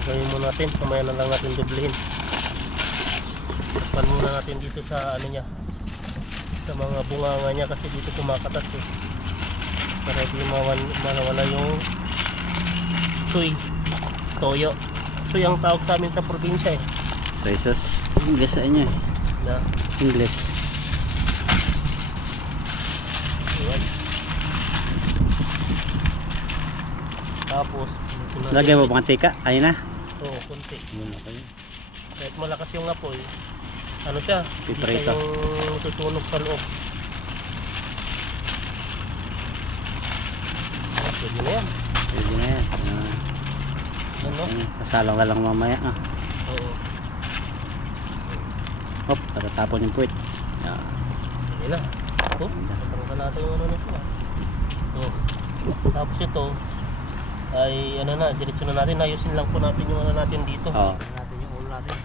Gawin mo natin. Kamaya na lang natin doblehin. Takpan muna natin dito sa ano niya. Sa mga bunganga niya kasi dito kumakatas eh. Para hindi mawala yung suy. Toyo. Suy ang tawag sa amin sa probinsya eh. Pesos. English sa inyo eh. Na. English. Ayan. Tapos Lagyan mo mantika. Ayun na. Oo, konti. Yun, okay. Kahit malakas yung apoy, ano siya? Hindi Piprito. siya yung susunog sa loob. Pwede na yan. Pwede na yan. Yan no? Sasalang na lang mamaya. Oo. Hop, patatapon yung puwit. Yan. Pwede na. Oh, patanggal natin yung ano nito ah. Oh. Tapos ito ay ano na, diretso na natin. Ayusin lang po natin yung ano natin dito. Oo. Natin yung ulo natin.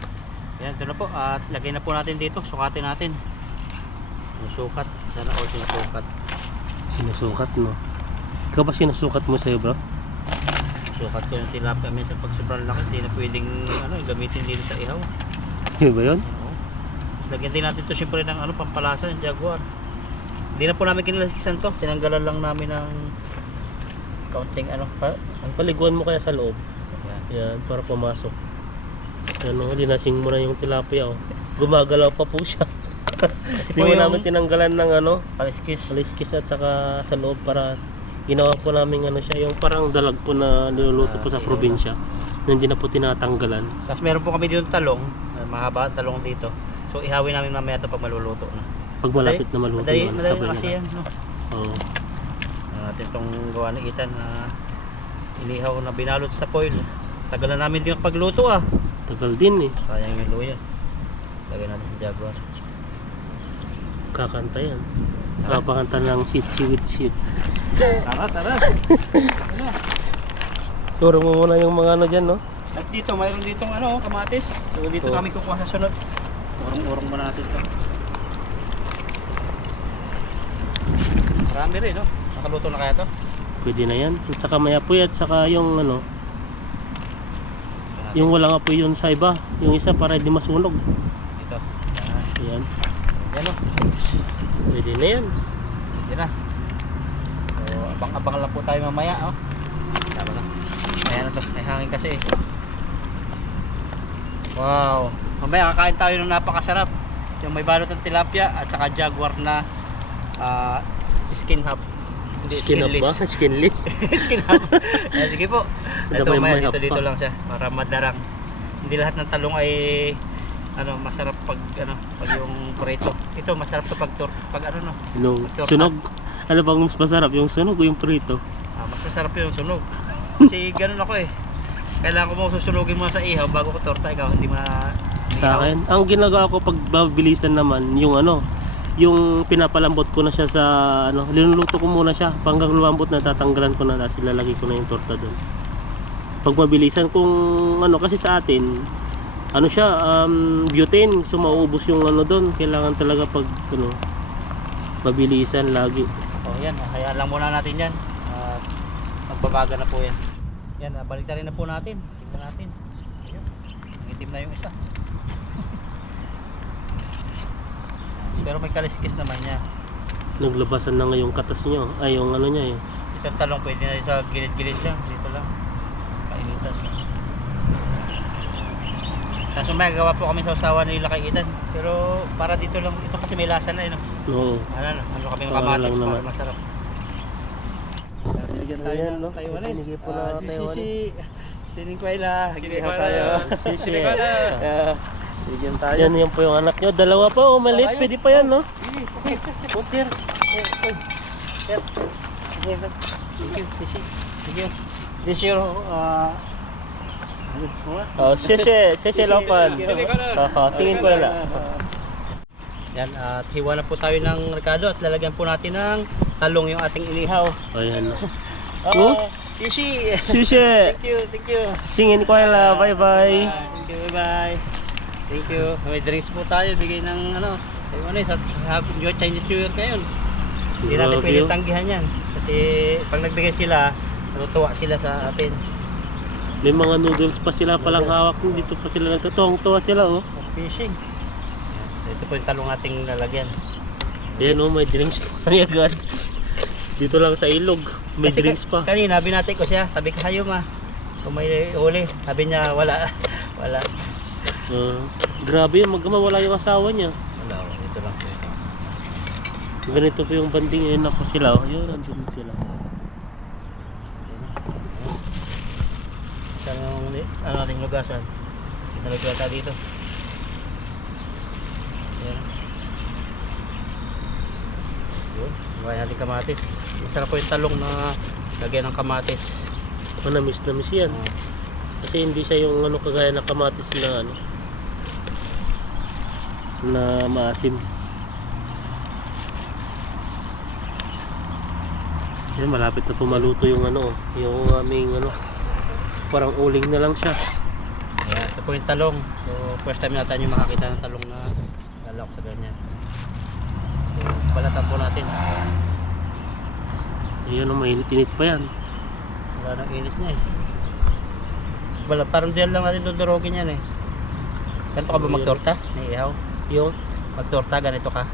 Yan, ito na po. At lagay na po natin dito. Sukatin natin. Yung sukat. Sana all sinusukat. Sinusukat no? Ikaw ba sinusukat mo sa'yo bro? Sukat ko yung tilapia. Minsan pag sobrang laki, hindi na pwedeng gamitin dito sa ihaw. Yun ba yun? Oo. Lagyan din natin ito siyempre ng pampalasa, yung jaguar. Hindi na po namin kinalaskisan to. Tinanggalan lang namin ng kaunting Ang paliguan mo kaya sa loob. Yan. Yan, para pumasok. Ano, linasing mo na yung tilapia oh. Gumagalaw pa po siya. Kasi Hindi po mo yung namin tinanggalan ng paliskis. maliskis at saka sa loob para ginawa po namin siya, yung parang dalag po na niluluto po sa probinsya. Hindi na po tinatanggalan. Tapos meron po kami dito talong. Mahaba ang talong dito. So ihawin namin mamaya ito pag maluluto na. Pag malapit na maluto Madali yun, na sabay kasi na. yan. No? Oo. Natin itong gawa ng itan na inihaw na binalot sa foil. Tagal na namin din ang pagluto ah. Tagal din eh. Sayang yung luya. Lagay natin sa jaguar. Kakanta yan. Tara. Kakanta ng sitsi with sit. Tara. Turo mo muna yung mga ano dyan no? At dito, mayroon ditong kamatis. So dito Oh. kami kukuha sa sunod. Urong-urong mo natin ito. Marami rin, no? Nakaluto na kaya to? Pwede na yan. At saka may apoy at saka yung yung walang apoy yun sa iba. Yung isa para hindi masunog. Dito. Ayan. Yan, no? Pwede na yan. Pwede na. So, abang-abang lang po tayo mamaya, oh. Tama na. Ayan na to. May hangin kasi, eh. Wow. Mamaya kakain tayo ng napakasarap. Yung may balot ng tilapia at saka jaguar na skin hub. Hindi, Skin up ba? skinless. Skinless. Skin hub. Sige po. Ito May mamaya hub dito pa. lang siya para madarang. Hindi lahat ng talong ay masarap pag pag yung prito. Ito masarap to pag Nung Torta. sunog. Ano bang mas masarap? Yung sunog o yung prito? mas masarap yung sunog. Kasi ganun ako eh. Kailangan ko mo susunugin mo sa ihaw bago ko torta. Ikaw hindi mo na Sa akin, ang ginagawa ko pag mabilisan naman, yung yung pinapalambot ko na siya sa linuluto ko muna siya. Panggang lumambot na tatanggalan ko na, tapos ilalagay ko na yung torta doon. Pag mabilisan kung kasi sa atin, siya, butane, so mauubos yung doon. Kailangan talaga pag mabilisan lagi. Oh, yan. Hayaan lang muna natin yan. Magbabaga na po yan. Yan, balik na rin na po natin. Tingnan natin. Ayun. Nangitim na yung isa. Pero may kaliskis naman niya. Naglabasan na nga yung katas nyo. Ay, yung niya eh. Itong talong pwede na sa gilid-gilid siya. Dito lang. Painitan siya. Kaso may gawa po kami sa usawa nila kay Ethan. Pero para dito lang. Ito kasi may lasa na eh. No? Oo. Ano kami ng Para kamatis lang para naman. masarap. Binigyan tayo Ayan, ng no? Taiwanese. Binigay po na Taiwanese. Sininkwela. Hagilihaw tayo. Sisi. Bigyan tayo. Yan po yung anak nyo. Dalawa pa oh, maliit. Pwede pa yan no? Okay. Putir. Sir. Sige. Thank you. Thank you. This your Oh, sisi. Sisi lapan. Singin ko na. Yan, at hiwa na po tayo ng rekado at lalagyan po natin ng talong yung ating inihaw. Ayan. Ishi! Sushi! Thank you. Singin ko bye bye. Thank you, bye. Thank you. May drinks po tayo, bigay ng sa Happy Chinese New Year ngayon. Hindi natin pwede tanggihan yan. Kasi pag nagbigay sila, natutuwa sila sa atin. May mga noodles pa sila palang hawak. Dito pa sila nagtatuwang-tuwa sila oh. Fishing. Ito po yung talong ating lalagyan. Ayan oh, may drinks pa agad. Dito lang sa ilog, may Kasi drinks pa. Kanina binati ko siya, sabi ko hayo ma. Kung may huli, sabi niya wala. Wala. Grabe yun, wala yung asawa niya. Wala, ito lang siya. Ganito po yung banding, ayun na po sila oh. Ayun, nandun sila. Saan yung nating lugasan? Nalagyan tayo dito. Ayan. Yun, gawin natin kamatis. Masarap po yung talong na lagyan ng kamatis. Namis yan. Kasi hindi siya yung kagaya na kamatis na na maasim. Yan, malapit na po maluto yung yung aming parang uling na lang siya. Ayan, ito po yung talong. So first time natin yung makakita ng talong na lalak sa ganyan. So balatan po natin. Ayan, mainit-init pa yan. Wala nang init niya parang diyan lang natin dudurogin yan Ganito ka ba magtorta? Naiihaw? Yung? Magtorta, ganito ka?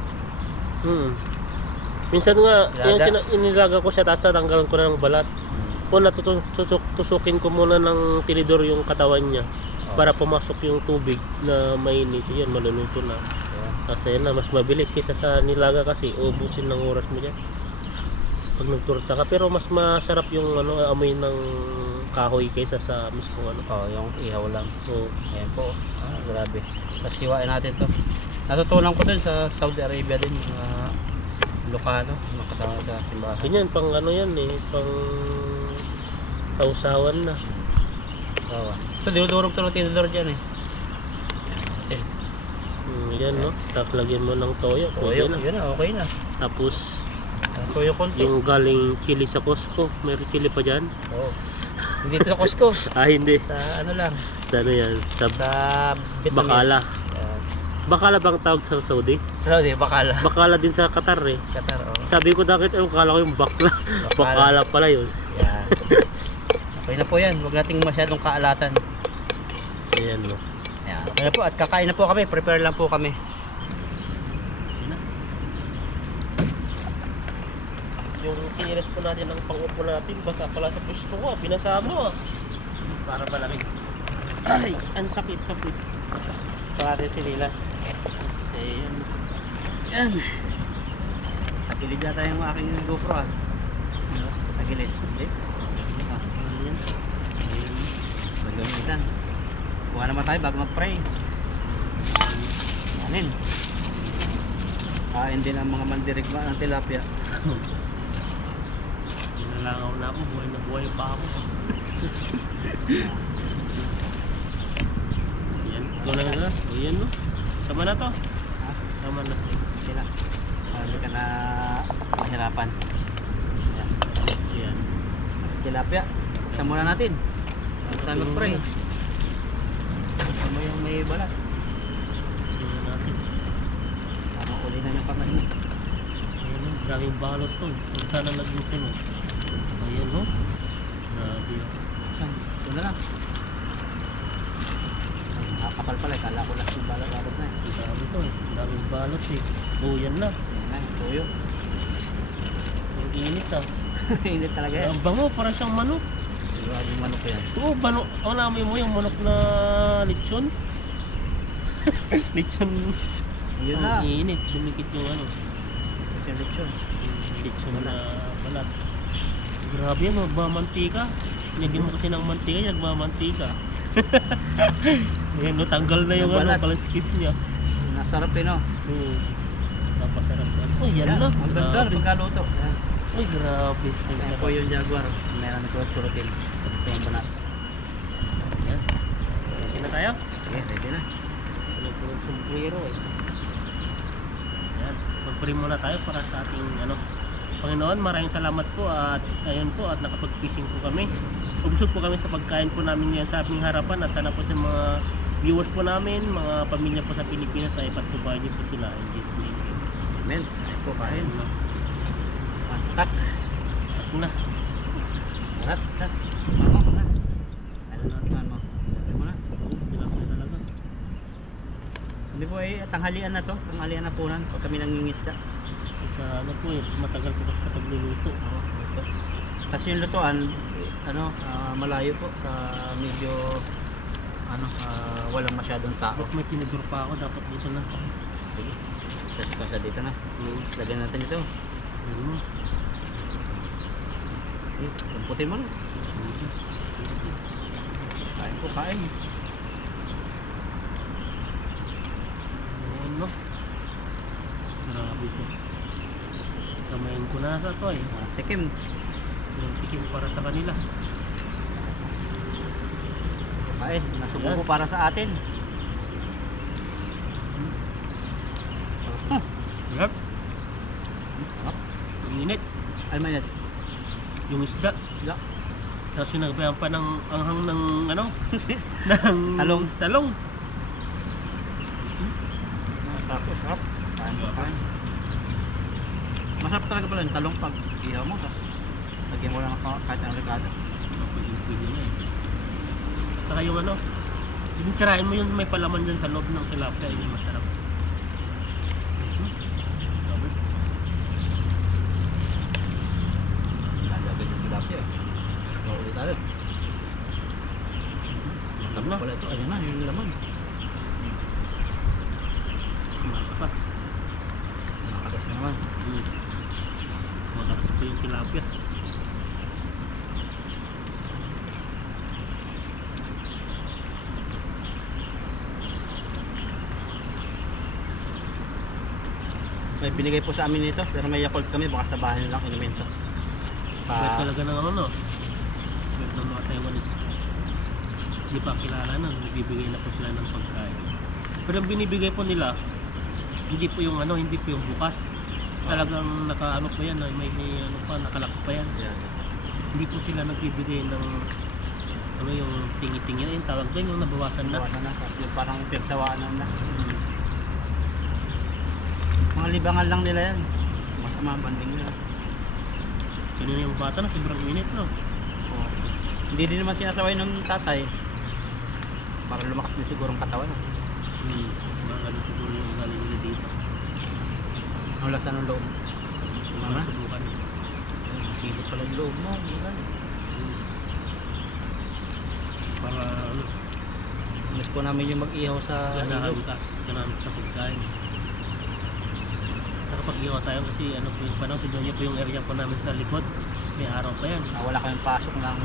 Minsan nga, inilaga ko siya tapos tatanggalan ko na ng balat. Una, tusukin ko muna ng tinidor yung katawan niya para pumasok yung tubig na mainit. Yan, maluluto na. Tapos ayan na, mas mabilis kaysa sa nilaga kasi ubusin ng oras mo dyan pag nagturta ka. Pero mas masarap yung amoy ng kahoy kaysa sa mismo yung ihaw lang. Ayan po. Grabe. Tapos hiwain natin to. Natutunan ko dun sa Saudi Arabia din, mga Ilocano, mga kasama sa simbahan. Ganyan, pang yan pang sausawan na. Ito, dinudurog to ng tinidor dyan Yan tapos lagyan mo ng toyo. Toyo na. Yun na, okay na. Tapos toyo konti. yung galing chili sa Costco, may chili pa dyan. Hindi ito sa Costco. Hindi. Sa lang. Sa yan? Sa Vietnamese. Bakala. Bakala bang tawag sa Saudi? Sa Saudi, bakala. Bakala din sa Qatar Qatar, Sabi ko bakit akala ko yung bakla. Bakala pala yun. Yan. Okay na po yan. Huwag nating masyadong kaalatan. Ayan Yan. Okay na po. At kakain na po kami. Prepare lang po kami. Yung kinilas po natin ang pang-upo natin, basa pala sa gusto ko, binasa mo Para malamig. Ay, ang sakit. Para rin sinilas. Ayan. Yan. Tagilid yata yung aking GoPro Tagilid. Ayan. Pagamitan. Kuha naman tayo bago mag-pray. Yanin. Kain din ang mga mandirigma ng tilapia. Nilalangaw na ako, buhay pa ako. Ayan, ikaw na nga. Ayan Sama na to. Sama na. Sila. Hindi ka na mahirapan. Ayan. Yes, yan. Mas tilapia. Buksan muna natin. Bago tayo mag-pray. Buksan mo yung may balat. Tingnan natin. Parang uli na yung kamay mo. Ayan daming balot to. Kung sana naging sino. Ayan Grabe Ito na lang. Nakakapal pala. Kala ko lang yung balot na Ang dami to daming balot Yan na. Yan na. Tuyo. Ang init Init talaga yan. Ang bango, parang siyang manok. Sigurado yung manok ko yan. Manok. Namin mo yung manok na lechon. Lechon. Yun na. Ang init, dumikit yung Lechon. lechon na balat. Grabe yan, magmamantika. Nagin mo kasi ng mantika, nagmamantika. Ayan, tanggal na yung kalaskis niya. Nasarap Napasarap. Oh, yan na. Ang ganda, pagkaluto. Ay, grabe. Yan po yung Jaguar. Meron na protein. Ito ang banat. Yan. Ready na tayo? Okay, ready na. Ano po yung sombrero Pray muna tayo para sa ating ano. Panginoon, maraming salamat po at ayun po at nakapag-fishing po kami. Ubusog po kami sa pagkain po namin ngayon sa aming harapan at sana po sa mga viewers po namin, mga pamilya po sa Pilipinas ay patubayan niyo po sila in this name. Amen. Ayos po kain. Ayun na. Tak. At na. Tak. Tak. Mama na. Ano na tingnan mo? Sabi mo na. Tilapia talaga. Hindi po tanghalian na to. Tanghalian na punan. Pag kami nangingisda. Sa ano po matagal po kasi sa pagluluto. Oo. Ito. Tapos yung lutuan, malayo po sa medyo walang masyadong tao. May tinidor pa ako, dapat dito na. Sige. Tapos pa dito na. Lagyan natin ito. Okay, lamputin mo na. Kain po, kain. Ayan no. Grabe po. Kamayin ko na sa to eh. Tikim. Yung tikim para sa kanila. Kain. Nasubo ko para sa atin. Yep. Ang init. Ay man yan. Yung isda. Yeah. Tapos sinagbayan pa ng anghang ng ano? ng Talong. Talong. Tapos sarap. Kain po, kain. Masarap talaga pala yung talong pag ihaw mo. Tapos lagyan mo lang kahit ang ricado. Pwede na eh. Saka yung ano, yung tsarain mo yung may palaman dyan sa loob ng tilapia, yun yung masarap. Lagyan yung tilapia eh. Ulit tayo. Masarap na pala ito. Ayun na, yung laman. Makatas. Nakatas na naman. Makatas po yung tilapia. May binigay po sa amin nito, pero may Yakult kami, baka sa bahay nilang inumin to. Kahit talaga ng ano, kahit ng mga Taiwanese. Hindi pa kilala na, nagbibigay na po sila ng pagkain. Pero ang binibigay po nila, hindi po yung ano, hindi po yung bukas. Talagang nakaano pa yan, may ano pa, nakalak pa yan. Yan. Hindi po sila nagbibigay ng ano yung tingi-tingi na yung tawag doon, yung nabawasan na. Bawasan na, kasi yung parang pigsawaan na. Mga libangan lang nila yan. Masama ang banding nila. Kanina yung bata na, sobrang init no. Oo. Hindi din naman sinasaway ng tatay. Para lumakas din siguro ang katawan. Mga ganun siguro yung galing nila dito. Ang lasa ng loob. Mama? Subukan. Silip pala yung loob mo. Para ano, Miss po namin yung mag-ihaw sa ganahan ilog. ka. Ganahan sa pagkain. Saka pag-ihaw tayo kasi ano po yung panahon, tignan niyo po yung area po namin sa likod. May araw pa yan. Wala kaming pasok ng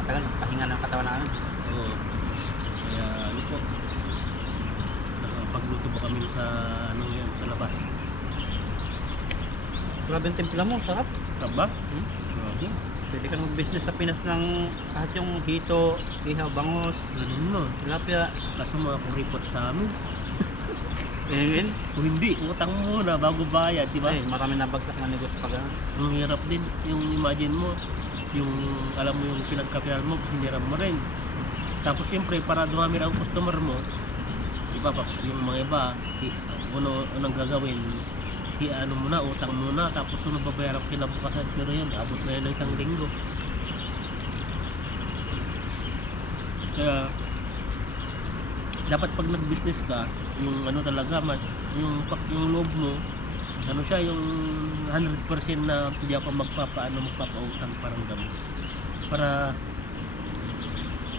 matagal. Pahinga ng katawan namin. Oo. Kaya ano po, nakapagluto po kami sa ano yan, sa labas. Grabe yung timpla mo. Sarap. Sarap ba? Okay. Pwede ka mag-business sa Pinas ng kahit yung hito, ihaw, bangos, Ganun no. tilapia. Kaso mga kuripot sa amin. Ayun. Kung hindi, utang mo muna bago bayad, di ba? Ay, marami nabagsak na negosyo pag gano'n. Ang hirap din, yung imagine mo, yung alam mo yung pinagkapilan mo, hiniram mo rin. Tapos siyempre, para dumami ang customer mo, iba pa, yung mga iba, unang gagawin, ano muna, utang muna, tapos sunod babayaran kinabukasan, pero yun, abot na yun ng isang linggo. Kaya, dapat pag nag-business ka, yung ano talaga, yung loob mo, ano siya, yung 100% na hindi ako magpapautang parang gano'n. Para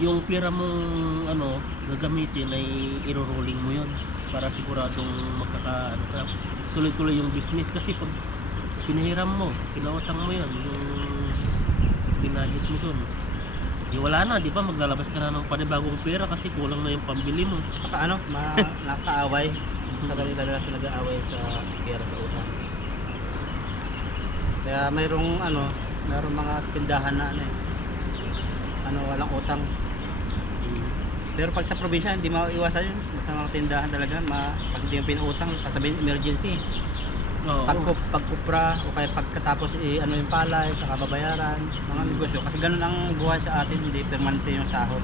yung pera mong ano, gagamitin ay iro-rolling mo yun para siguradong magkaka, ano ka, tuloy-tuloy yung business. Kasi pag pinahiram mo, pinautang mo yun, yung binudget mo dun, di wala na, di ba? Maglalabas ka na ng panibagong pera kasi kulang na yung pambili mo. Saka ano, nakaaway. Sa kanila sila nag-aaway sa pera sa utang. Kaya mayroong mga tindahan na walang utang. Pero pag sa probinsya, hindi maiwasan yun. Sa mga tindahan talaga, pag hindi yung pinautang, sasabihin emergency. Oo. Pagkupra o kaya pagkatapos ano yung palay, saka babayaran, mga negosyo. Kasi ganun ang buhay sa atin, hindi permanente yung sahod.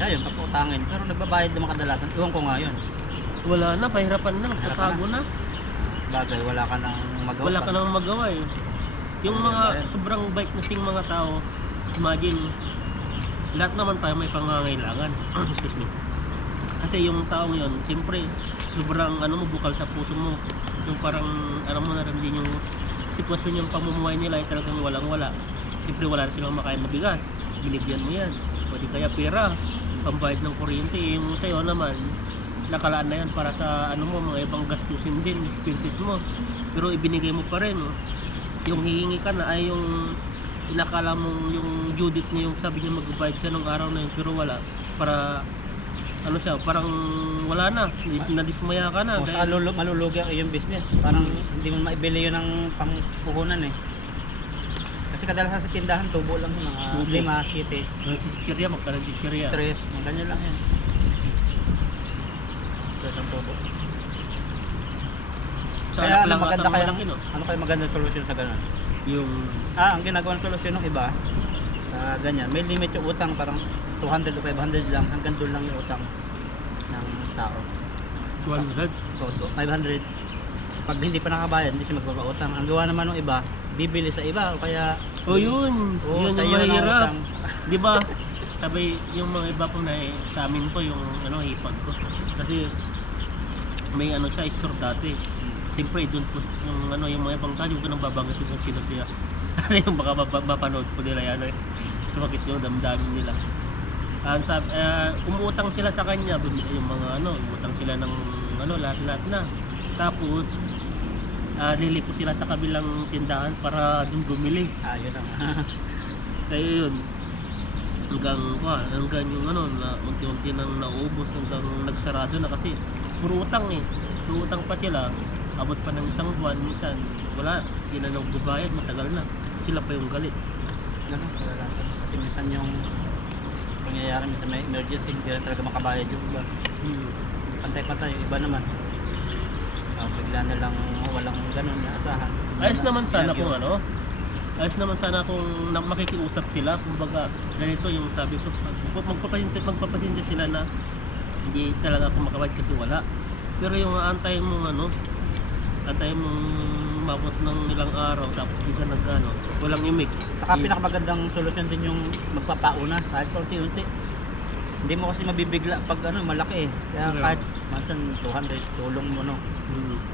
Kaya yun, papautangin. Pero nagbabayad naman kadalasan. Iwan ko nga yun. Wala na, pahirapan na, tatago na. Bagay, wala ka nang magawa. Wala ka nang magawa eh. Yung mga sobrang bait na sing mga tao, imagine, lahat naman tayo may pangangailangan. Excuse me. Kasi yung taong yun, siyempre, sobrang ano mo, bukal sa puso mo. Yung parang, alam mo na rin din yung sitwasyon yung pamumuhay nila ay talagang walang wala. Siyempre wala na silang makain na bigas. Binigyan mo yan. O di kaya pera, pambayad ng kuryente. Yung sa'yo naman, nakalaan na yan para sa ano mo, mga ibang gastusin din, expenses mo. Pero ibinigay mo pa rin. Yung hihingi ka na ay yung inakala mong yung due date niya, yung sabi niya magbabayad siya ng araw na yun, pero wala. Para ano siya, parang wala na, nadismaya ka na. O saka malulugi ang iyong business. Parang hindi mo maibili yun ng pampuhunan eh. Kasi kadalasan sa tindahan, tubo lang yun, mga 5, 7, Chichirya, magkaroon chichirya. 3, mga ganyan lang yan. Ito ang tubo. Kaya ano maganda kaya, ano kaya magandang solusyon sa ganun? Yung ang ginagawang solusyon ng iba ganyan, may limit yung utang, parang 200 o 500 lang, hanggang doon lang yung utang ng tao. 200? O 500. Pag hindi pa nakabayad, hindi siya magpapautang. Ang gawa naman ng iba, bibili sa iba o kaya yun sa iyo yung na mahirap. utang. Di ba? Sabi yung mga iba po na sa amin po yung hipag ko. Kasi may siya store dati. Siyempre doon po yung mga ibang tao, yung nababanggit kung sino siya. Yung baka mapanood po nila yan sumakit yung damdamin nila. Umutang sila sa kanya, yung mga umutang sila ng lahat-lahat na. Tapos liliko sila sa kabilang tindahan para doon bumili. Yun lang. Kaya yun, hanggang yung na unti-unti nang naubos, hanggang nagsarado na kasi puro utang puro utang pa sila. Abot pa ng isang buwan, minsan wala, hindi na nagbabayad, matagal na, sila pa yung galit. Ganun, kasi minsan yung pangyayari, minsan may emergency, hindi na talaga makabayad yung iba. Pantay-pantay, yung iba naman bigla na lang walang ganun na asahan. Ayos naman sana kung ayos naman sana kung makikiusap sila, kumbaga ganito yung sabi ko, magpapasensya sila na hindi talaga ako makabayad kasi wala. Pero yung antayin mong mabot ng ilang araw tapos di ka walang imik. Saka pinakamagandang solusyon din yung magpapauna kahit unti-unti. Hindi mo kasi mabibigla pag malaki eh. Kaya kahit minsan 200 tulong mo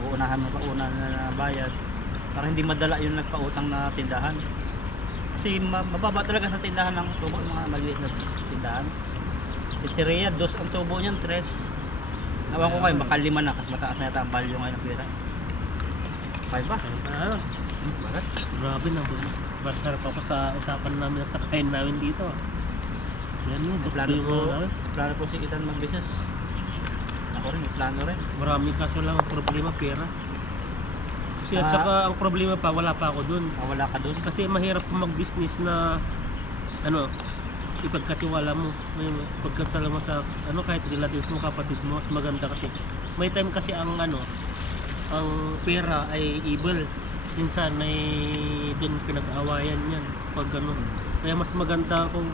uunahan mo pa una na bayad para hindi madala yung nagpautang na tindahan. Kasi mababa talaga sa tindahan ng tubo, mga maliit na tindahan. Si Chicheria, 2 ang tubo niyan, 3. Nawan ko kayo, baka 5 na kasi mataas na yata ang value ngayon ng pera. 5 ba? Bakit? Grabe na po. Masarap ako sa usapan namin at sa kain namin dito. Yan yun, plano po si Itan mag-business. Ako rin, may plano rin. Marami kaso lang ang problema, pera. Kasi at saka ang problema pa, wala pa ako dun. Wala ka dun? Kasi mahirap mag-business na ipagkatiwala mo. Pagkatala mo sa kahit relatives mo, kapatid mo, mas maganda kasi. May time kasi ang pera ay evil. Minsan ay doon pinag-awayan yan pag Kaya mas maganda kung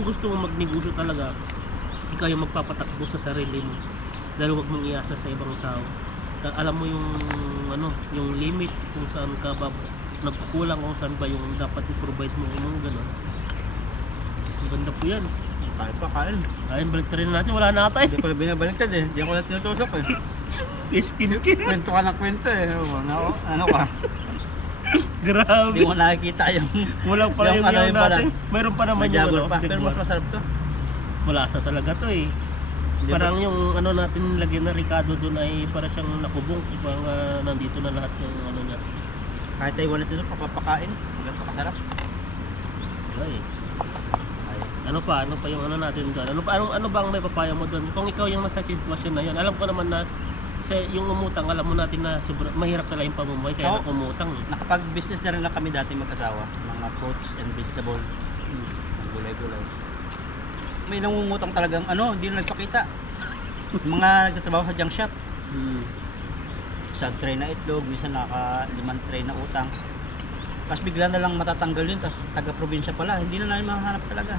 gusto mo magnegosyo talaga, ikaw yung magpapatakbo sa sarili mo. Dahil huwag mong iasa sa ibang tao. Alam mo yung limit kung saan ka ba nagkukulang, kung saan ba yung dapat i-provide mo, mga gano'n. Maganda po yan. Kain. Balik na rin natin, wala na tayo. Hindi ko na binabaliktad eh. Hindi ako na tinutusok eh. Skin. Kwento ka ng kwento eh. Ano ka? Grabe. Hindi mo nakikita yung Walang pala yung natin. Mayroon pa naman yung pero mas masarap to. Malasa talaga to eh. Parang yung natin lagyan na Ricardo doon ay para siyang nakubong. Parang nandito na lahat yung niya. Kahit ay wala sila papapakain. Hanggang pakasarap. Wala eh. Ano pa yung natin doon? Ano ba ang may papaya mo doon? Kung ikaw yung nasa sitwasyon na yan, alam ko naman na yung umutang, alam mo natin na mahirap talaga yung pamumuhay kaya umutang. Nakapag-business na rin lang kami dati mag-asawa, mga fruits and vegetable, gulay-gulay. May nangungutang talagang hindi na nagpakita. Mga nagtatrabaho sa junk shop. isang tray na itlog, minsan naka 5 tray na utang. Tapos bigla na lang matatanggal yun, tapos taga-probinsya pala, hindi na namin mahanap talaga.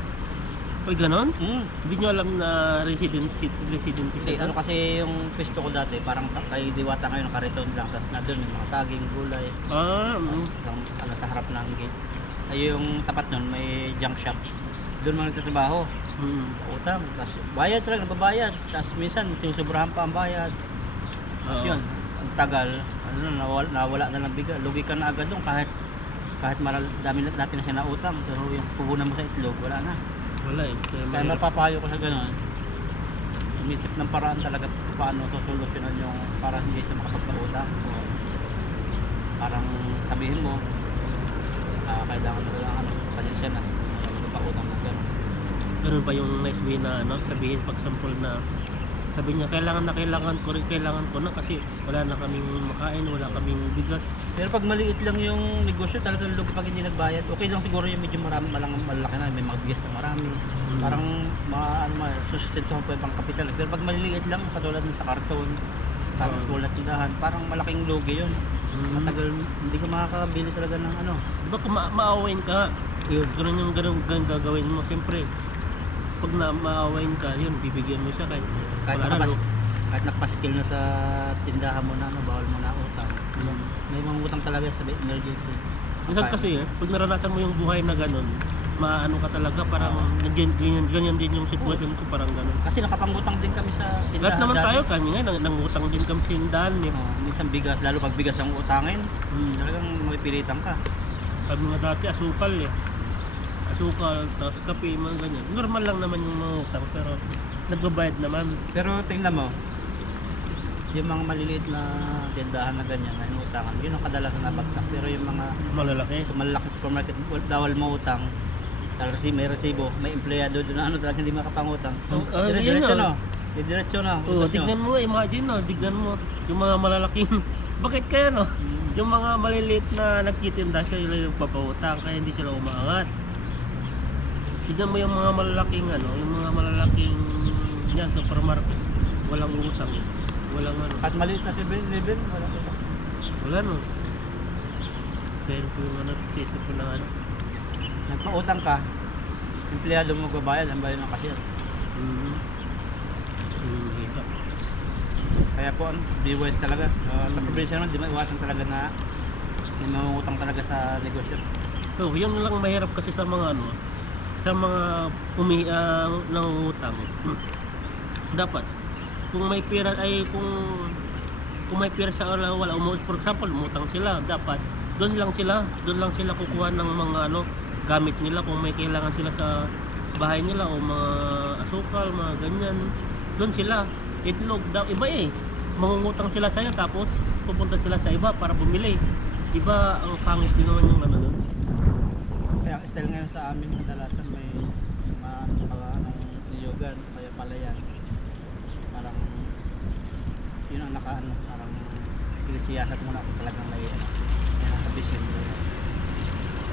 Uy, ganon? Mm. Hindi nyo alam na resident Hindi, siya. ano kasi yung pwesto ko dati, parang kay Diwata ngayon, kariton lang, tapos na doon yung mga saging, gulay, tapos ano, sa harap ng gate. Ay yung tapat nun, may junk shop. Doon mga nagtatrabaho, utang, tapos bayad talaga, nababayad. Tapos minsan, sinusobrahan pa ang bayad. Tapos yun, ang tagal, ano, nawala na lang bigla. Lugi ka na agad doon kahit dami natin na siya na utang. Pero yung puhunan mo sa itlog, wala na. Wala eh. Kaya mapapayo ko sa gano'n, umisip ng paraan talaga paano sosolusyonan yung para hindi siya makapagpautang. O parang sabihin mo, kailangan mo lang ano, pasensya na, magpapautang na gano'n. Ganun pa yung next way na ano, sabihin pag sample na sabi niya kailangan ko na kasi wala na kaming makain, wala kaming bigas. Pero pag maliit lang yung negosyo, talagang lugi pag hindi nagbayad, okay lang siguro yung medyo marami, malaki na, may mga bigas na marami. Parang susustentuhan po yung pangkapital. Pero pag maliliit lang, katulad ng sa karton, sa small na tindahan, parang malaking lugi yun. Matagal, hindi ka makakabili talaga ng ano. Diba kung maawain ka, yun, ganun gagawin mo. Siyempre, pag maawain ka, yun, bibigyan mo siya Kahit nakapaskil na sa tindahan mo na, bawal mo na utang. May mga utang talaga sa emergency. Minsan kasi pag naranasan mo yung buhay na ganun, maano ka talaga, parang ganyan din yung sitwasyon ko, parang ganun. Kasi nakapangutang din kami sa tindahan. Lahat naman dati. tayo, kami nga, nangutang din kami sa tindahan. Minsan bigas, lalo pag bigas ang utangin, talagang mapipilitan ka. Sabi nga dati, asukal asukal, tapos kape, mga ganyan. Normal lang naman yung mga utang, pero nagbabayad naman. Pero tingnan mo, yung mga maliliit na tindahan na ganyan na inutangan, yun ang kadalasan nabagsak. Pero yung mga Malalaki. malalaking supermarket, bawal mo utang. May resibo, may empleyado doon na ano talaga hindi makapangutang. So, diretso na. Diretso na. Tignan mo, imagine tignan mo yung mga malalaking bakit kaya yung mga maliliit na nagtitinda siya yung papautang kaya hindi sila umaangat. Tignan mo yung mga malalaking yung mga malalaking yan supermarket, walang utang, walang At maliit na 7-Eleven, wala pero yung sisip ko na nagpautang ka, empleyado mo magbabayad, ang bayad ng cashier. Hirap. Kaya po, be wise talaga. Sa probinsya naman, di maiwasan talaga na may mangutang talaga sa negosyo. So, yun lang mahirap kasi sa mga sa mga nangungutang. Dapat kung may pera kung may pera sa wala for example, umutang sila, dapat doon lang sila kukuha ng mga gamit nila kung may kailangan sila sa bahay nila o mga asukal, mga ganyan. Doon sila, itlog daw, iba mangungutang sila sa'yo tapos pupunta sila sa iba para bumili. Iba ang pangit din naman yung doon. Kaya style ngayon sa amin, kadalasan may niyogan, kaya palayan. Parang yun ang parang sinisiyasat mo na kung talagang may nakabisyon.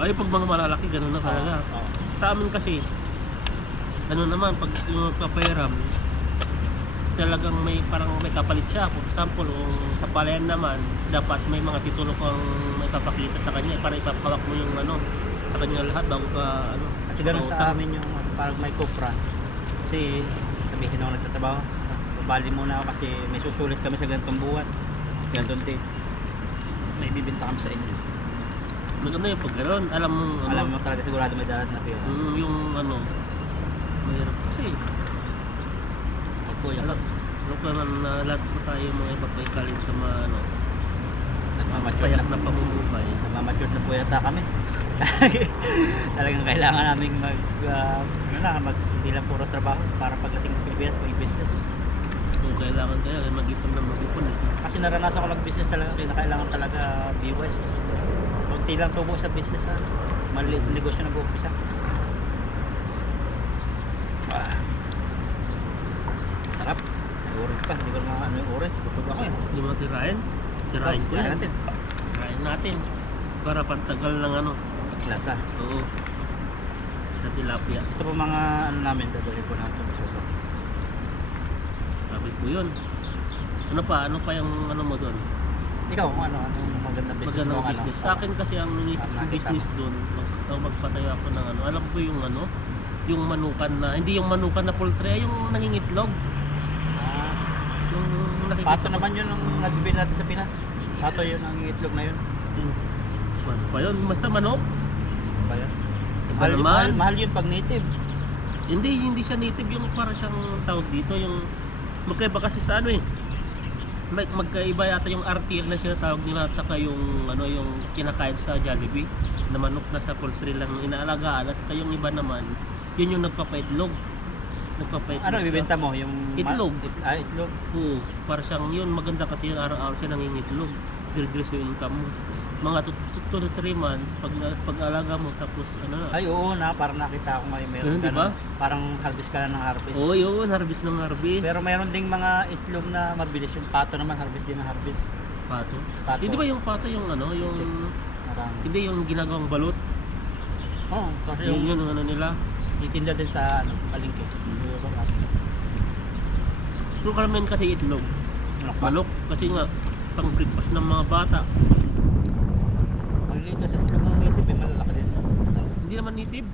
Ay, pag mga malalaki, gano'n na talaga. Sa amin kasi, naman, pag yung magpapairam, talagang may kapalit siya. For example, sa palayan naman, dapat may mga titulo kang may papakita sa kanya para ipapawak mo yung sa kanya lahat bago ka Kasi gano'n sa amin yung parang may kupra. Kasi sabihin ako nagtatrabaho, babali muna ako kasi may susulit kami sa ganitong buwan, ganitong date. May bibinta kami sa inyo. Maganda yung pag gano'n, alam mo talaga sigurado may dalat na pera. Yung mahirap kasi. Kuya, na lahat po tayo mga ipapaikalin sa mga nagmamature na pamumuhay. Nagmamature na po yata kami. Talagang kailangan naming hindi lang puro trabaho para pagdating sa Pilipinas, mag-business. Kung kailangan kaya, mag-ipon. Kasi naranasan ko mag-business talaga, kailangan talaga be wise. Kunti lang tubo sa business maliit na negosyo nag-uumpisa. Sarap. May orange pa. Hindi ko naman yung orange. Busog ako Hindi mo tirahin? Tirahin ko yan. Tirahin natin. Para pantagal ng Lasa. Oo. Sa tilapia. Ito po mga namin. Dadali po natin. Busog. Sabi po yun. Ano pa yung mo doon? Ikaw, anong magandang business magandang mo? business. Sa akin kasi ang inisip Ang kong nakita business doon, magpatayo ako ng alam ko yung yung manukan na, hindi yung manukan na poultry, yung nangingitlog. Ah, Yung nakikita pato ko- naman yun ang nagbibili natin sa Pinas. Pato yun ang itlog na yun. Ano ba yun? Basta manok? Ano ba yun? Iba Mahal, naman. mahal yun pag native. Hindi siya native, yung para siyang tawag dito, yung magkaiba kasi sa magkaiba yata yung RTL na sinatawag nila at saka yung yung kinakain sa Jollibee na manok na sa poultry lang inaalagaan at saka yung iba naman yun yung nagpapaitlog. Ano ibibenta mo? Yung Itlog. Itlog. Oo, para siyang yun maganda kasi yun araw-araw siya nangingitlog. Dire-diretso yung income mo. Mga 2 to 3 months pag-alaga mo tapos Ay oo parang nakita ko ngayon meron Ganun, di ba? Parang harvest ka na ng harvest. Oo, yun, harvest ng harvest. Pero meron ding mga itlog na mabilis. Yung pato naman harvest din ng harvest. pato. Pato. Hindi ba yung pato yung yung Marami. hindi yung ginagawang balot? Oo, kasi Yung yung yun nila. itinda din sa palengke. Pero karamihan kasi itlog. Manok kasi nga pang breakfast ng mga bata. Maliliit kasi itlog ng native malalaki din. Hindi naman native.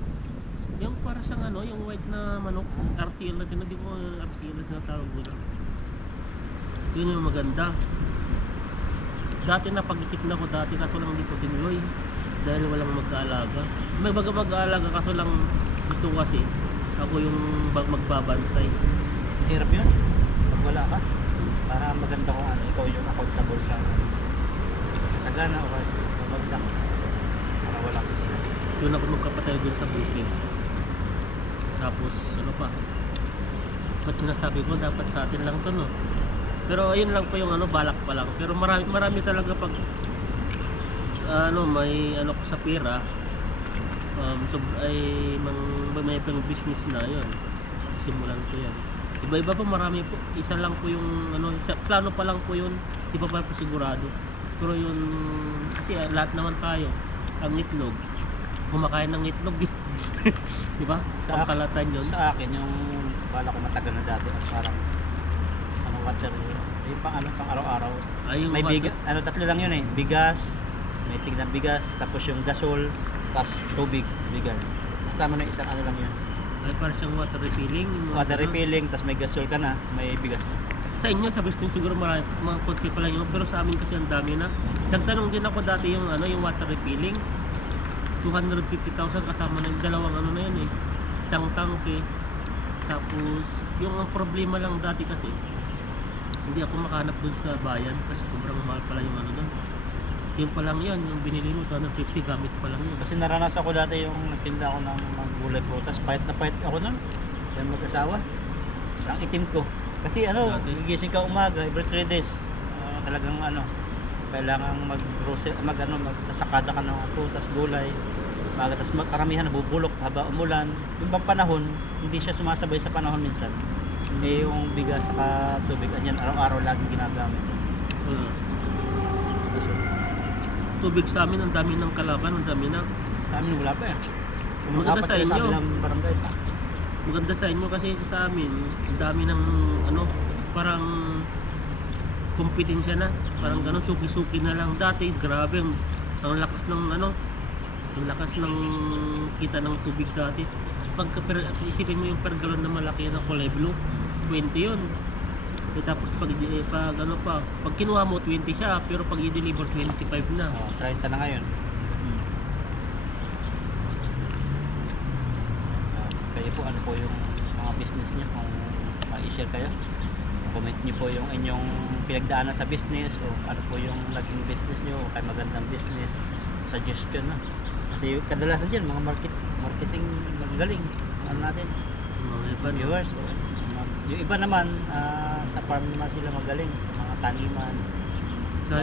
Yung para siyang yung white na manok, RTL na tinatawag ko, RTL na tinatawag ko. Yun yung maganda. Dati napag-isip na ko dati kaso lang hindi ko tinuloy dahil walang mag-aalaga. May mag-aalaga kaso lang gusto ko kasi ako yung magbabantay. Hirap yun. Pag wala ka, para maganda kung ikaw yung accountable sa sagana o bagsak. Para wala sisihan. Yun ako magkapatay dun sa bukid. Tapos pa? Ba't sinasabi ko dapat sa atin lang to no? Pero ayun lang po yung balak pa lang. Pero marami talaga pag may ko sa pera. May pang business na yun. Simulan ko yan. Iba-iba po, marami po. Isa lang po yung plano pa lang po yun. Di pa po sigurado. Pero yun kasi lahat naman tayo ang itlog. Kumakain ng itlog. Di ba? Sa kalatan yun. Sa akin yung bala ko matagal na dati at parang water yung pang araw-araw. Ay, yung May water- bigas, tatlo lang yun bigas, may tignan bigas, tapos yung gasol, tapos tubig, bigas. Kasama na isang lang yun. Ay, parang siyang water refilling. yung mga Water ganun. refilling, tapos may gasol ka na, may bigas na. Sa inyo, sa Western siguro marami, mga konti pa lang yun. Pero sa amin kasi ang dami na. Nagtanong din ako dati yung yung water refilling. 250,000 kasama na yung dalawang na yun Isang tangke. Tapos, yung ang problema lang dati kasi, hindi ako makahanap dun sa bayan kasi sobrang mahal pala yung doon. Yun pa lang yun, yung binili mo, 250 gamit pa lang yun. Kasi naranasan ko dati yung nagtinda ako ng gulay prutas, pahit na pahit ako nun. Yan mag-asawa. Isang itim ko. Kasi Dati? gigising ka umaga, every 3 days. Talagang kailangan magsasakada ka ng prutas, gulay. Tapos karamihan nabubulok haba umulan. Yung bang panahon, hindi siya sumasabay sa panahon minsan. Yung bigas sa tubig, anyan araw-araw laging ginagamit. Tubig sa amin, ang dami ng kalaban, ang dami ng Sa amin wala pa Maganda sa inyo. Sabi ng barangay pa. maganda sa inyo kasi sa amin ang dami ng parang kompetensya na, parang ganun, suki-suki na lang. Dati grabe ang lakas ng ang lakas ng kita ng tubig dati. Isipin mo yung per galon na malaki na kulay blue, 20 yun. Tapos pag kinuha mo 20 siya, pero pag i-deliver 25 na. 30 na ngayon. Kayo po, ano po yung mga business niyo kung ma-share kayo? Comment niyo po yung inyong pinagdaanan sa business o ano po yung naging business niyo o kay magandang business suggestion na. Kasi kadalasan dyan mga marketing magaling natin viewers o, yung iba naman sa farm naman sila magaling sa mga taniman. Kasi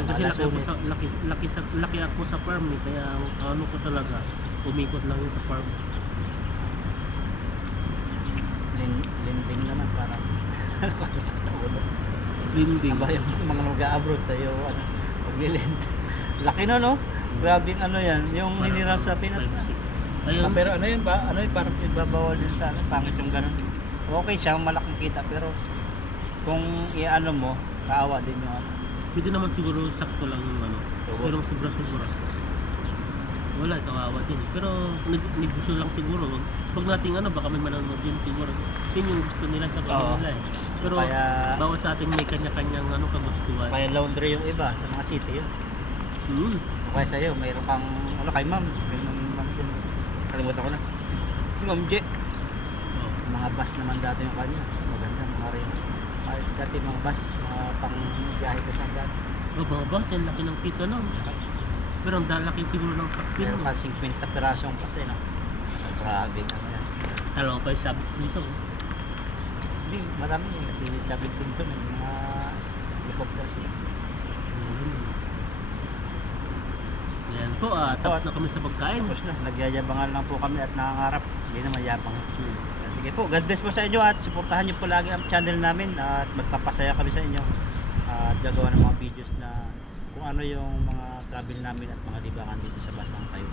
laki ako sa farm kaya ko talaga umikot lang yun sa farm. Lending naman parang Lending. Aba yung mga nag-abroad sa iyo paglilend. Laki no? Grabe yan, yung hiniram sa Pinas na. Ayun, Pero yun ba? Parang igbabawal din sa pangit yung ganun. Okay siya, malaking kita pero kung mo, kaawa din yung Pwede naman siguro sakto lang yung ano. Pero sobra-sobra. Wala, kawawa din. Pero negosyo lang siguro. Pag nating ano, baka may manonood din siguro. Yun yung gusto nila sa kanila nila eh. Pero Kaya- bawat sa atin may kanya-kanyang ano, kagustuhan. Kaya laundry yung iba sa mga city yun. Mm. O kaya sa'yo, mayroon kang, ano kay ma'am, kalimutan ko na. Si Ma'am J. Oh. Mga bus naman dati yung kanya. Maganda, mga rin. Dati mga bus, mga pang biyahe ko saan dati. Oh, baba, yan laki ng pito no. Pero ang laki siguro ng pakpin Meron no. ka 50 pirasong bus eh, no? Grabe ka na yan. Dalawa pa yung sabit minsan. Hindi, marami eh. Hindi Chabig Simpson, yung mga helicopters. Yan po, tapos na kami sa pagkain. Tapos na, nagyayabangan lang po kami at nangangarap. Hindi na mayabang. Sige po, God bless po sa inyo at suportahan niyo po lagi ang channel namin at magpapasaya kami sa inyo at gagawa ng mga videos na kung ano yung mga travel namin at mga libangan dito sa Basang kayo.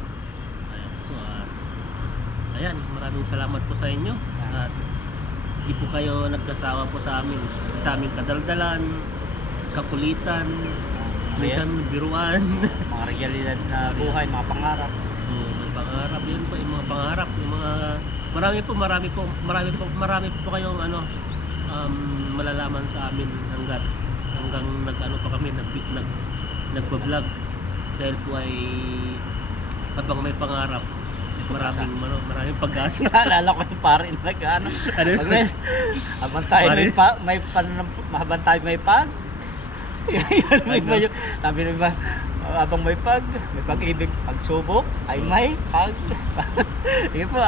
Ayan po, ayan, maraming salamat po sa inyo. At di po kayo nagkasawa po sa aming kadaldalan, kakulitan, minsan biruan. Mga realidad na buhay, mga pangarap. May pangarap yun po, yung mga pangarap, yung mga marami po kayong ano malalaman sa amin hanggang nag-ano pa kami nagba-vlog dahil po ay habang may pangarap maraming pag-asa. Naalala ko yung pare na nag-ano. Habang tayo habang tayo may pag. Yun, sabi nyo ba, habang may pag-ibig, pagsubok, ay may pag. Sige po,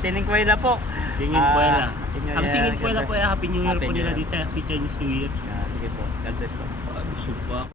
Sining Kuwela po. Singin Kuwela. Ang Singin God Kuwela bless. po ay Happy New Year Happy po New nila Year. dito, Happy Chinese New Year. Sige po, God bless po. Busog pa.